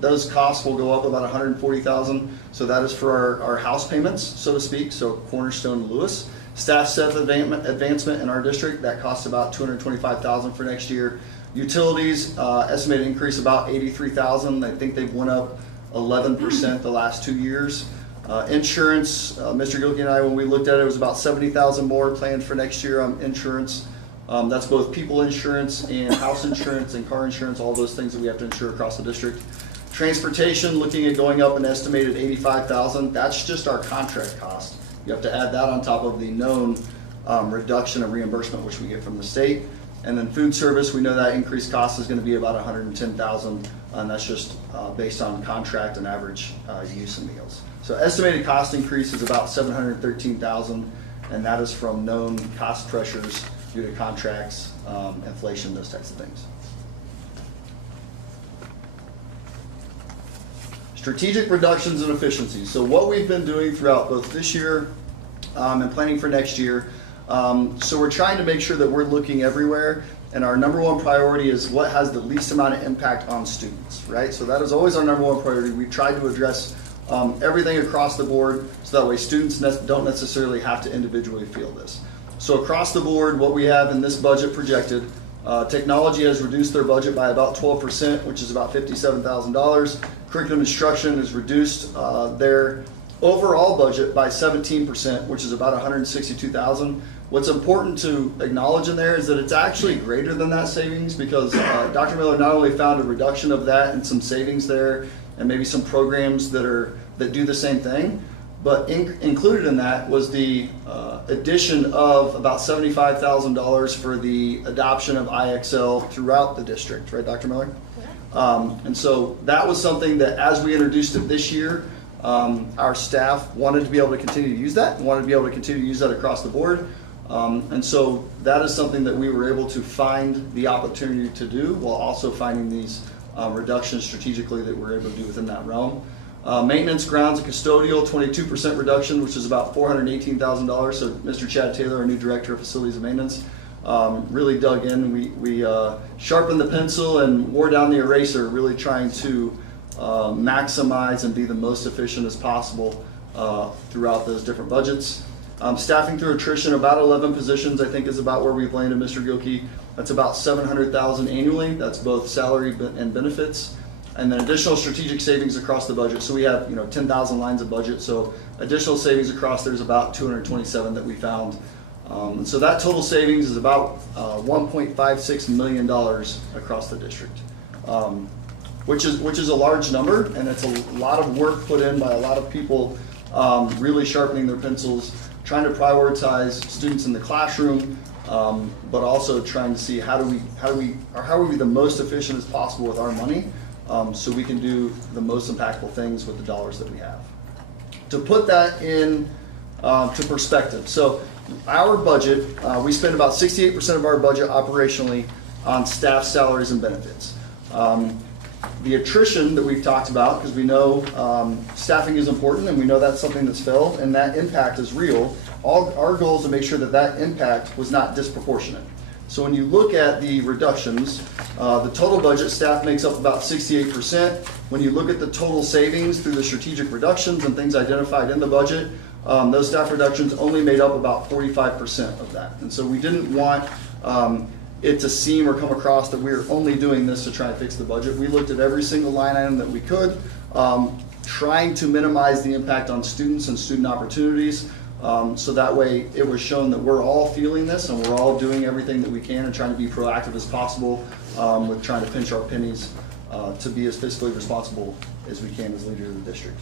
those costs will go up about $140,000. So that is for our house payments, so to speak. So Cornerstone and Lewis. Staff step advancement in our district, that costs about $225,000 for next year. Utilities, estimated increase about $83,000. I think they've went up 11% the last 2 years. Insurance, Mr. Gilkey and I, when we looked at it, it was about $70,000 more planned for next year on insurance. That's both people insurance and house insurance and car insurance, all those things that we have to insure across the district. Transportation, looking at going up an estimated $85,000. That's just our contract cost. You have to add that on top of the known reduction of reimbursement which we get from the state. And then food service, we know that increased cost is going to be about $110,000, and that's just based on contract and average use of meals. So estimated cost increase is about $713,000, and that is from known cost pressures due to contracts, inflation, those types of things. Strategic reductions and efficiencies. So what we've been doing throughout both this year and planning for next year, so we're trying to make sure that we're looking everywhere, and our number one priority is what has the least amount of impact on students, right? So that is always our number one priority. We try to address everything across the board, so that way students don't necessarily have to individually feel this. So across the board, what we have in this budget projected, technology has reduced their budget by about 12%, which is about $57,000. Curriculum instruction has reduced their overall budget by 17%, which is about $162,000. What's important to acknowledge in there is that it's actually greater than that savings, because Dr. Miller not only found a reduction of that and some savings there, and maybe some programs that do the same thing, but included in that was the addition of about $75,000 for the adoption of IXL throughout the district, right, Dr. Miller? And so that was something that, as we introduced it this year, our staff wanted to be able to continue to use that, and wanted to be able to continue to use that across the board. And so that is something that we were able to find the opportunity to do, while also finding these reductions strategically that we're able to do within that realm. Maintenance, grounds, and custodial, 22% reduction, which is about $418,000. So Mr. Chad Taylor, our new Director of Facilities and Maintenance, really dug in. We sharpened the pencil and wore down the eraser, really trying to maximize and be the most efficient as possible throughout those different budgets. Staffing through attrition, about 11 positions, I think is about where we've landed, Mr. Gilkey. That's about $700,000 annually. That's both salary and benefits. And then additional strategic savings across the budget. So we have 10,000 lines of budget. So additional savings across there's about 227 that we found. And so that total savings is about $1.56 million across the district, which is a large number, and it's a lot of work put in by a lot of people, really sharpening their pencils, trying to prioritize students in the classroom, but also trying to see how are we the most efficient as possible with our money, so we can do the most impactful things with the dollars that we have. To put that in to perspective, so our budget, we spend about 68% of our budget operationally on staff salaries and benefits. The attrition that we've talked about, because we know staffing is important and we know that's something that's felt and that impact is real. Our goal is to make sure that that impact was not disproportionate. So when you look at the reductions, the total budget staff makes up about 68%. When you look at the total savings through the strategic reductions and things identified in the budget, those staff reductions only made up about 45% of that. And so we didn't want it to seem or come across that we were only doing this to try and fix the budget. We looked at every single line item that we could, trying to minimize the impact on students and student opportunities. So that way it was shown that we're all feeling this and we're all doing everything that we can and trying to be proactive as possible with trying to pinch our pennies to be as fiscally responsible as we can as leaders of the district.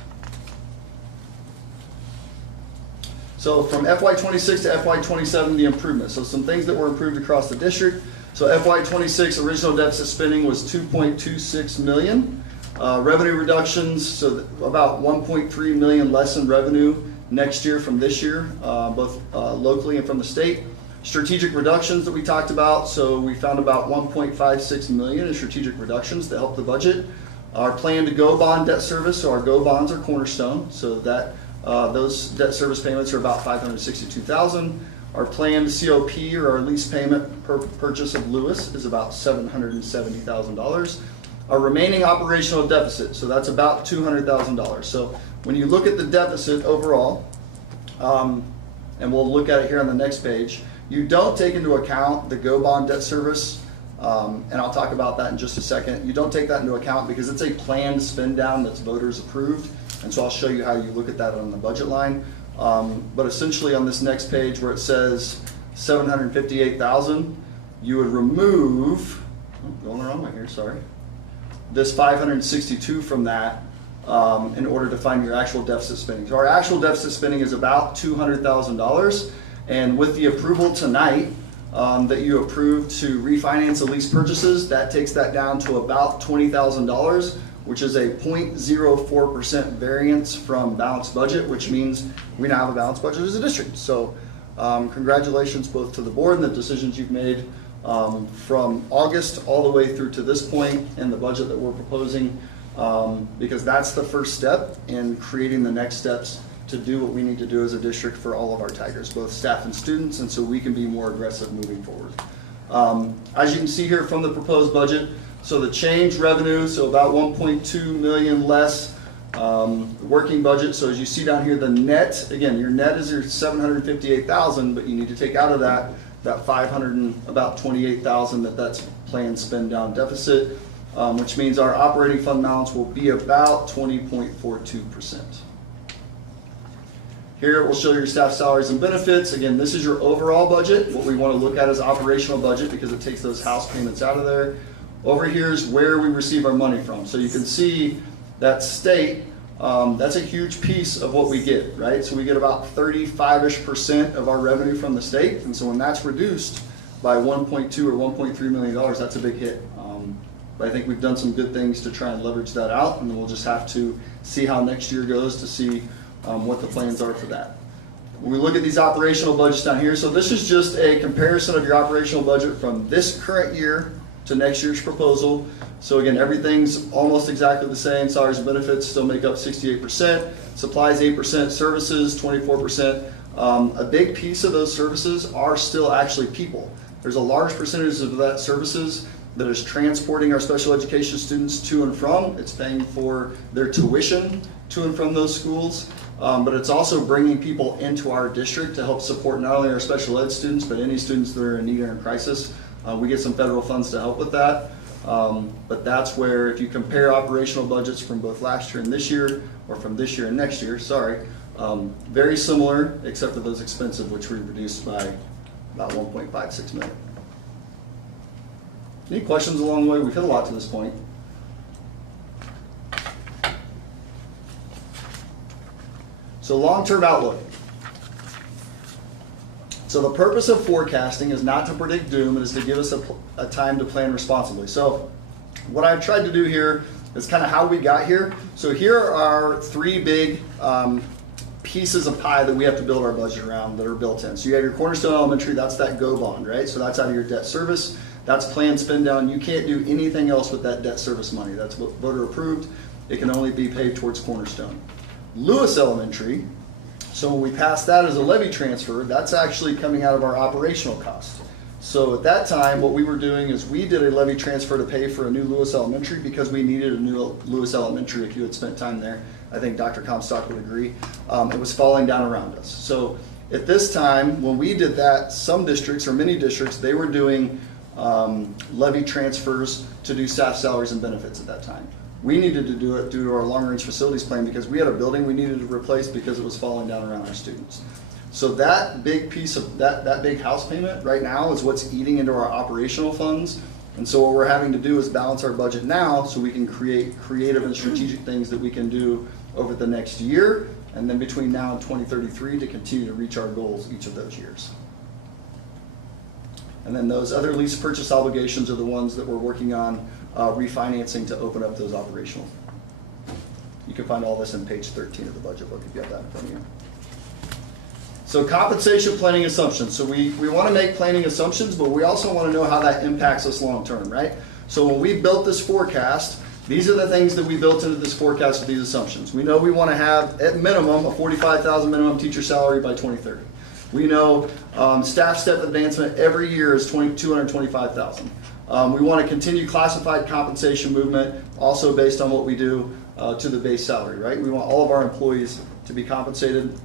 So from FY26 to FY27, the improvements. So some things that were improved across the district. So FY26 original deficit spending was $2.26 million. Revenue reductions, so about $1.3 million less in revenue next year from this year, both locally and from the state. Strategic reductions that we talked about, so we found about $1.56 million in strategic reductions to help the budget. Our plan to go bond debt service, so our go bonds are cornerstone, so that those debt service payments are about $562,000. Our planned COP, or our lease payment per purchase of Lewis, is about $770,000. Our remaining operational deficit, so that's about $200,000. So when you look at the deficit overall, and we'll look at it here on the next page, you don't take into account the go bond debt service, and I'll talk about that in just a second. You don't take that into account because it's a planned spend down that's voters approved. And so I'll show you how you look at that on the budget line. But essentially on this next page where it says $758,000, you would remove, going the wrong way here, sorry, this $562 from that in order to find your actual deficit spending. So our actual deficit spending is about $200,000. And with the approval tonight that you approved to refinance the lease purchases, that takes that down to about $20,000. Which is a 0.04% variance from balanced budget, which means we now have a balanced budget as a district. So congratulations both to the board and the decisions you've made from August all the way through to this point in the budget that we're proposing, because that's the first step in creating the next steps to do what we need to do as a district for all of our Tigers, both staff and students, and so we can be more aggressive moving forward. As you can see here from the proposed budget, so the change revenue, so about 1.2 million less working budget. So as you see down here, the net, again, your net is your 758,000, but you need to take out of that 500 and about 28,000 that's planned spend down deficit, which means our operating fund balance will be about 20.42%. Here it will show your staff salaries and benefits. Again, this is your overall budget. What we want to look at is operational budget because it takes those house payments out of there. Over here is where we receive our money from. So you can see that state, that's a huge piece of what we get, right? So we get about 35-ish% of our revenue from the state. And so when that's reduced by 1.2 or $1.3 million, that's a big hit. But I think we've done some good things to try and leverage that out, and then we'll just have to see how next year goes to see what the plans are for that. When we look at these operational budgets down here, so this is just a comparison of your operational budget from this current year to next year's proposal. So again, everything's almost exactly the same. Salaries and benefits still make up 68%, supplies 8%, services 24%. A big piece of those services are still actually people. There's a large percentage of that services that is transporting our special education students to and from. It's paying for their tuition to and from those schools. But it's also bringing people into our district to help support not only our special ed students, but any students that are in need or in crisis. We get some federal funds to help with that. But that's where, if you compare operational budgets from both last year and this year, or from this year and next year, sorry, very similar, except for those expensive, which we reduced by about 1.56 million. Any questions along the way? We've hit a lot to this point. So long-term outlook. So the purpose of forecasting is not to predict doom, it is to give us a time to plan responsibly. So what I've tried to do here is kind of how we got here. So here are three big pieces of pie that we have to build our budget around that are built in. So you have your Cornerstone Elementary, that's that GO bond, right? So that's out of your debt service. That's planned spend down. You can't do anything else with that debt service money. That's voter approved. It can only be paid towards Cornerstone. Lewis Elementary, so when we pass that as a levy transfer, that's actually coming out of our operational cost. So at that time, what we were doing is we did a levy transfer to pay for a new Lewis Elementary because we needed a new Lewis Elementary. If you had spent time there, I think Dr. Comstock would agree. It was falling down around us. So at this time, when we did that, some districts or many districts, they were doing levy transfers to do staff salaries and benefits at that time. We needed to do it due to our long-range facilities plan because we had a building we needed to replace because it was falling down around our students. So that big piece of that big house payment right now is what's eating into our operational funds. And so what we're having to do is balance our budget now so we can create creative and strategic things that we can do over the next year and then between now and 2033 to continue to reach our goals each of those years. And then those other lease purchase obligations are the ones that we're working on refinancing to open up those operational. You can find all this in page 13 of the budget book if you have that in front of you. So compensation planning assumptions. So we want to make planning assumptions, but we also want to know how that impacts us long term, right? So when we built this forecast, these are the things that we built into this forecast with these assumptions. We know we want to have at minimum a $45,000 minimum teacher salary by 2030. We know staff step advancement every year is $225,000. We want to continue classified compensation movement, also based on what we do to the base salary, right? We want all of our employees to be compensated.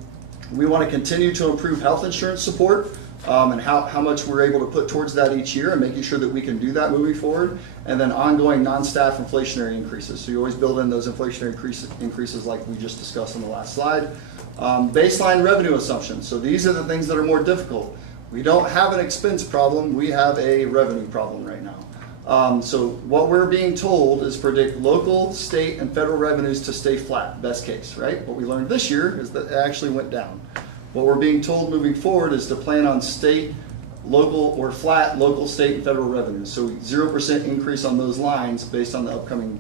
We want to continue to improve health insurance support and how much we're able to put towards that each year and making sure that we can do that moving forward. And then ongoing non-staff inflationary increases. So you always build in those inflationary increases like we just discussed on the last slide. Baseline revenue assumptions. So these are the things that are more difficult. We don't have an expense problem, we have a revenue problem right now. So what we're being told is predict local, state, and federal revenues to stay flat, best case, right? What we learned this year is that it actually went down. What we're being told moving forward is to plan on state, local, or flat local, state, and federal revenues. So 0% increase on those lines based on the upcoming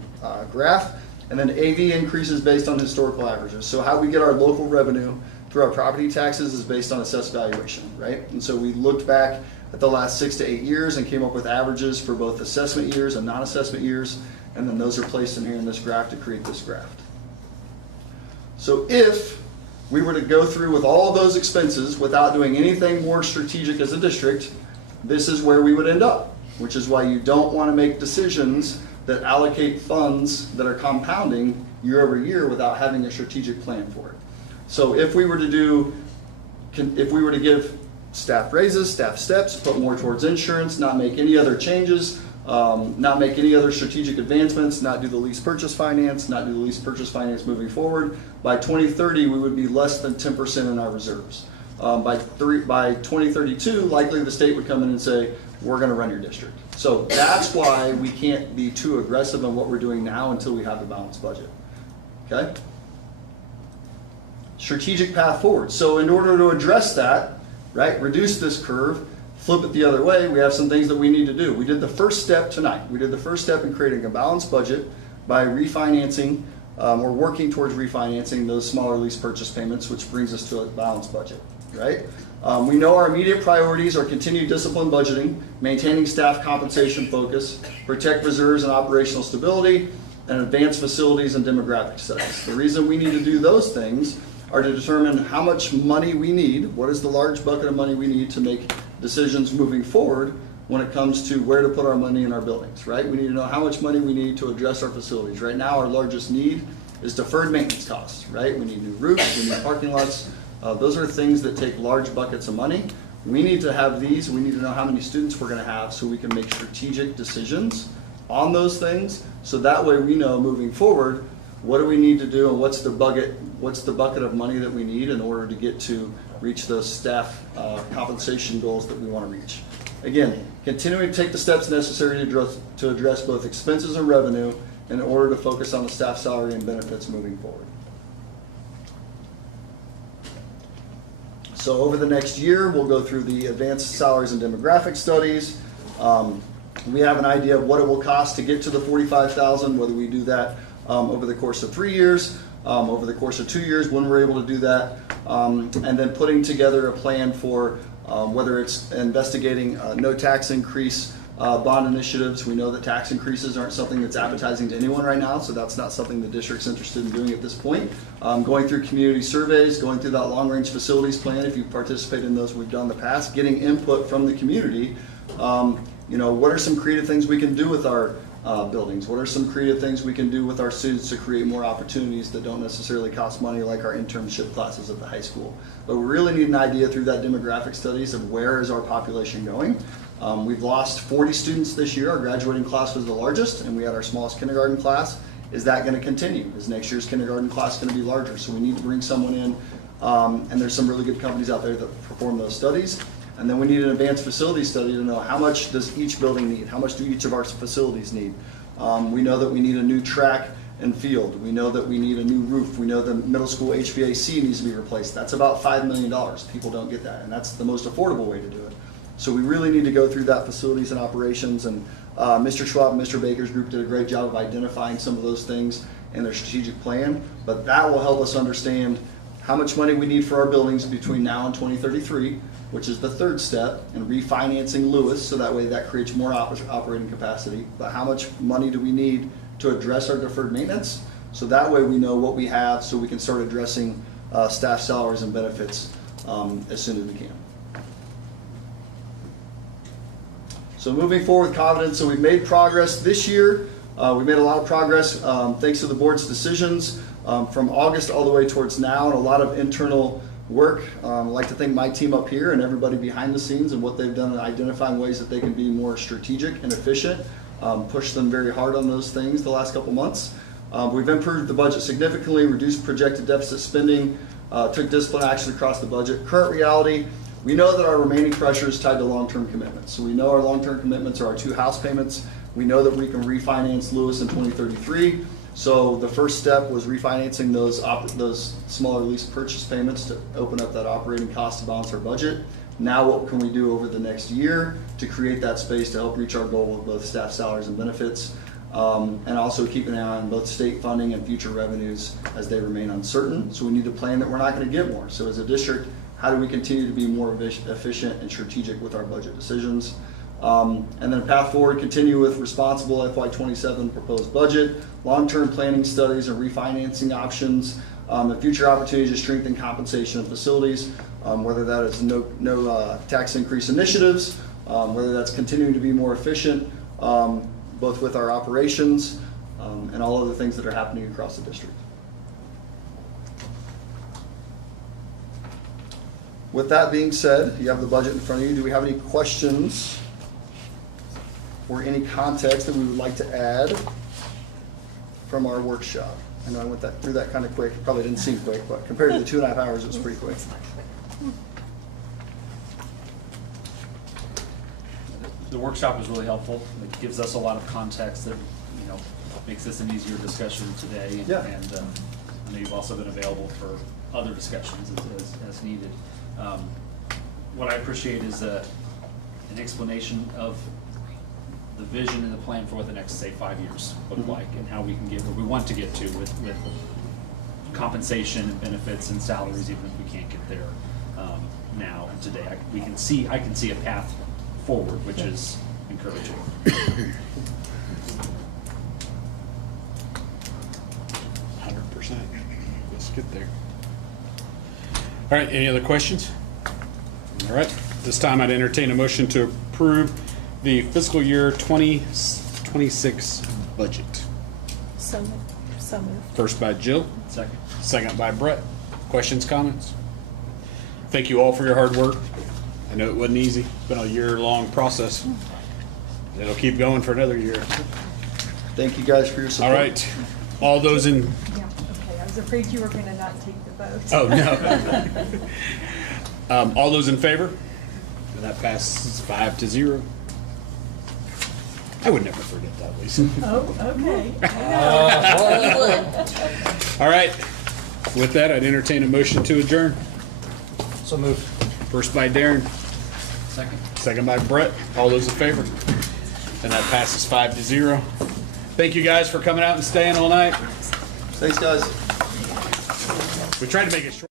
graph. And then AV increases based on historical averages. So how we get our local revenue through our property taxes is based on assessed valuation, right? And so we looked back at the last 6 to 8 years and came up with averages for both assessment years and non-assessment years, and then those are placed in here in this graph to create this graph. So if we were to go through with all of those expenses without doing anything more strategic as a district, this is where we would end up, which is why you don't want to make decisions that allocate funds that are compounding year over year without having a strategic plan for it. So if we were to give staff raises, staff steps, put more towards insurance, not make any other changes, not make any other strategic advancements, not do the lease purchase finance, not do the lease purchase finance moving forward, by 2030 we would be less than 10% in our reserves. By 2032, likely the state would come in and say, we're going to run your district. So that's why we can't be too aggressive in what we're doing now until we have the balanced budget. Okay? Strategic path forward. So in order to address that, right, reduce this curve, flip it the other way, we have some things that we need to do. We did the first step tonight. We did the first step in creating a balanced budget by refinancing or working towards refinancing those smaller lease purchase payments, which brings us to a balanced budget, right? We know our immediate priorities are continued disciplined budgeting, maintaining staff compensation focus, protect reserves and operational stability, and advance facilities and demographic studies. The reason we need to do those things are to determine how much money we need, what is the large bucket of money we need to make decisions moving forward when it comes to where to put our money in our buildings, right? We need to know how much money we need to address our facilities. Right now, our largest need is deferred maintenance costs, right? We need new roofs, we need parking lots. Those are things that take large buckets of money. We need to have these, we need to know how many students we're gonna have so we can make strategic decisions on those things. So that way we know moving forward, what do we need to do and what's the bucket of money that we need in order to get to reach those staff compensation goals that we wanna reach. Again, continuing to take the steps necessary to address both expenses and revenue in order to focus on the staff salary and benefits moving forward. So over the next year, we'll go through the advanced salaries and demographic studies. We have an idea of what it will cost to get to the $45,000, whether we do that over the course of 3 years, over the course of 2 years, when we're able to do that, and then putting together a plan for whether it's investigating no tax increase bond initiatives. We know that tax increases aren't something that's appetizing to anyone right now, so that's not something the district's interested in doing at this point. Going through community surveys, going through that long-range facilities plan, if you participate in those we've done in the past, getting input from the community. What are some creative things we can do with our buildings? What are some creative things we can do with our students to create more opportunities that don't necessarily cost money, like our internship classes at the high school? But we really need an idea through that demographic studies of where is our population going. We've lost 40 students this year. Our graduating class was the largest, and we had our smallest kindergarten class. Is that going to continue? Is next year's kindergarten class going to be larger? So we need to bring someone in, and there's some really good companies out there that perform those studies. And then we need an advanced facility study to know how much does each building need? How much do each of our facilities need? We know that we need a new track and field. We know that we need a new roof. We know the middle school HVAC needs to be replaced. That's about $5 million. People don't get that, and that's the most affordable way to do it. So we really need to go through that facilities and operations, and Mr. Schwab and Mr. Baker's group did a great job of identifying some of those things in their strategic plan, but that will help us understand how much money we need for our buildings between now and 2033, which is the third step, and refinancing Lewis, so that way that creates more operating capacity. But how much money do we need to address our deferred maintenance? So that way we know what we have, so we can start addressing staff salaries and benefits as soon as we can. So moving forward with confidence, so we've made progress this year. We made a lot of progress thanks to the board's decisions from August all the way towards now, and a lot of internal work. I'd like to thank my team up here and everybody behind the scenes and what they've done in identifying ways that they can be more strategic and efficient. Pushed them very hard on those things the last couple months. We've improved the budget significantly, reduced projected deficit spending, took discipline action across the budget. Current reality, we know that our remaining pressure is tied to long-term commitments. So we know our long-term commitments are our 2 house payments. We know that we can refinance Lewis in 2033. So the first step was refinancing those smaller lease purchase payments to open up that operating cost to balance our budget. Now what can we do over the next year to create that space to help reach our goal of both staff salaries and benefits, and also keep an eye on both state funding and future revenues as they remain uncertain. So we need to plan that we're not going to get more. So as a district, how do we continue to be more efficient and strategic with our budget decisions? And then a path forward, continue with responsible FY27 proposed budget, long-term planning studies and refinancing options, and future opportunities to strengthen compensation of facilities, whether that is no tax increase initiatives, whether that's continuing to be more efficient, both with our operations and all of the things that are happening across the district. With that being said, you have the budget in front of you. Do we have any questions or any context that we would like to add from our workshop? I know I went through that kind of quick. Probably didn't seem quick, but compared to the 2.5 hours, it was pretty quick. The workshop was really helpful. It gives us a lot of context that, makes this an easier discussion today. Yeah. And I know you've also been available for other discussions as needed. What I appreciate is an explanation of the vision and the plan for what the next, say, 5 years look like, and how we can get where we want to get to with compensation and benefits and salaries, even if we can't get there now and today. I can see a path forward, which is encouraging. 100%. Let's get there. All right, any other questions? All right, this time I'd entertain a motion to approve the fiscal year 2026 budget. So So moved. First by Jill, Second. second by Brett. Questions, comments? Thank you all for your hard work. I know it wasn't easy. It's been a year-long process. It'll keep going for another year. Thank you guys for your support. All right. All those in, Yeah, okay, I was afraid you were gonna not take the vote. oh, no. All those in favor? And that passes 5-0. I would never forget that, Lisa. Oh, okay. All right. With that, I'd entertain a motion to adjourn. So moved. First by Darren, Second. second by Brett. All those in favor? And that passes 5-0. Thank you guys for coming out and staying all night. Thanks, guys. We tried to make it short.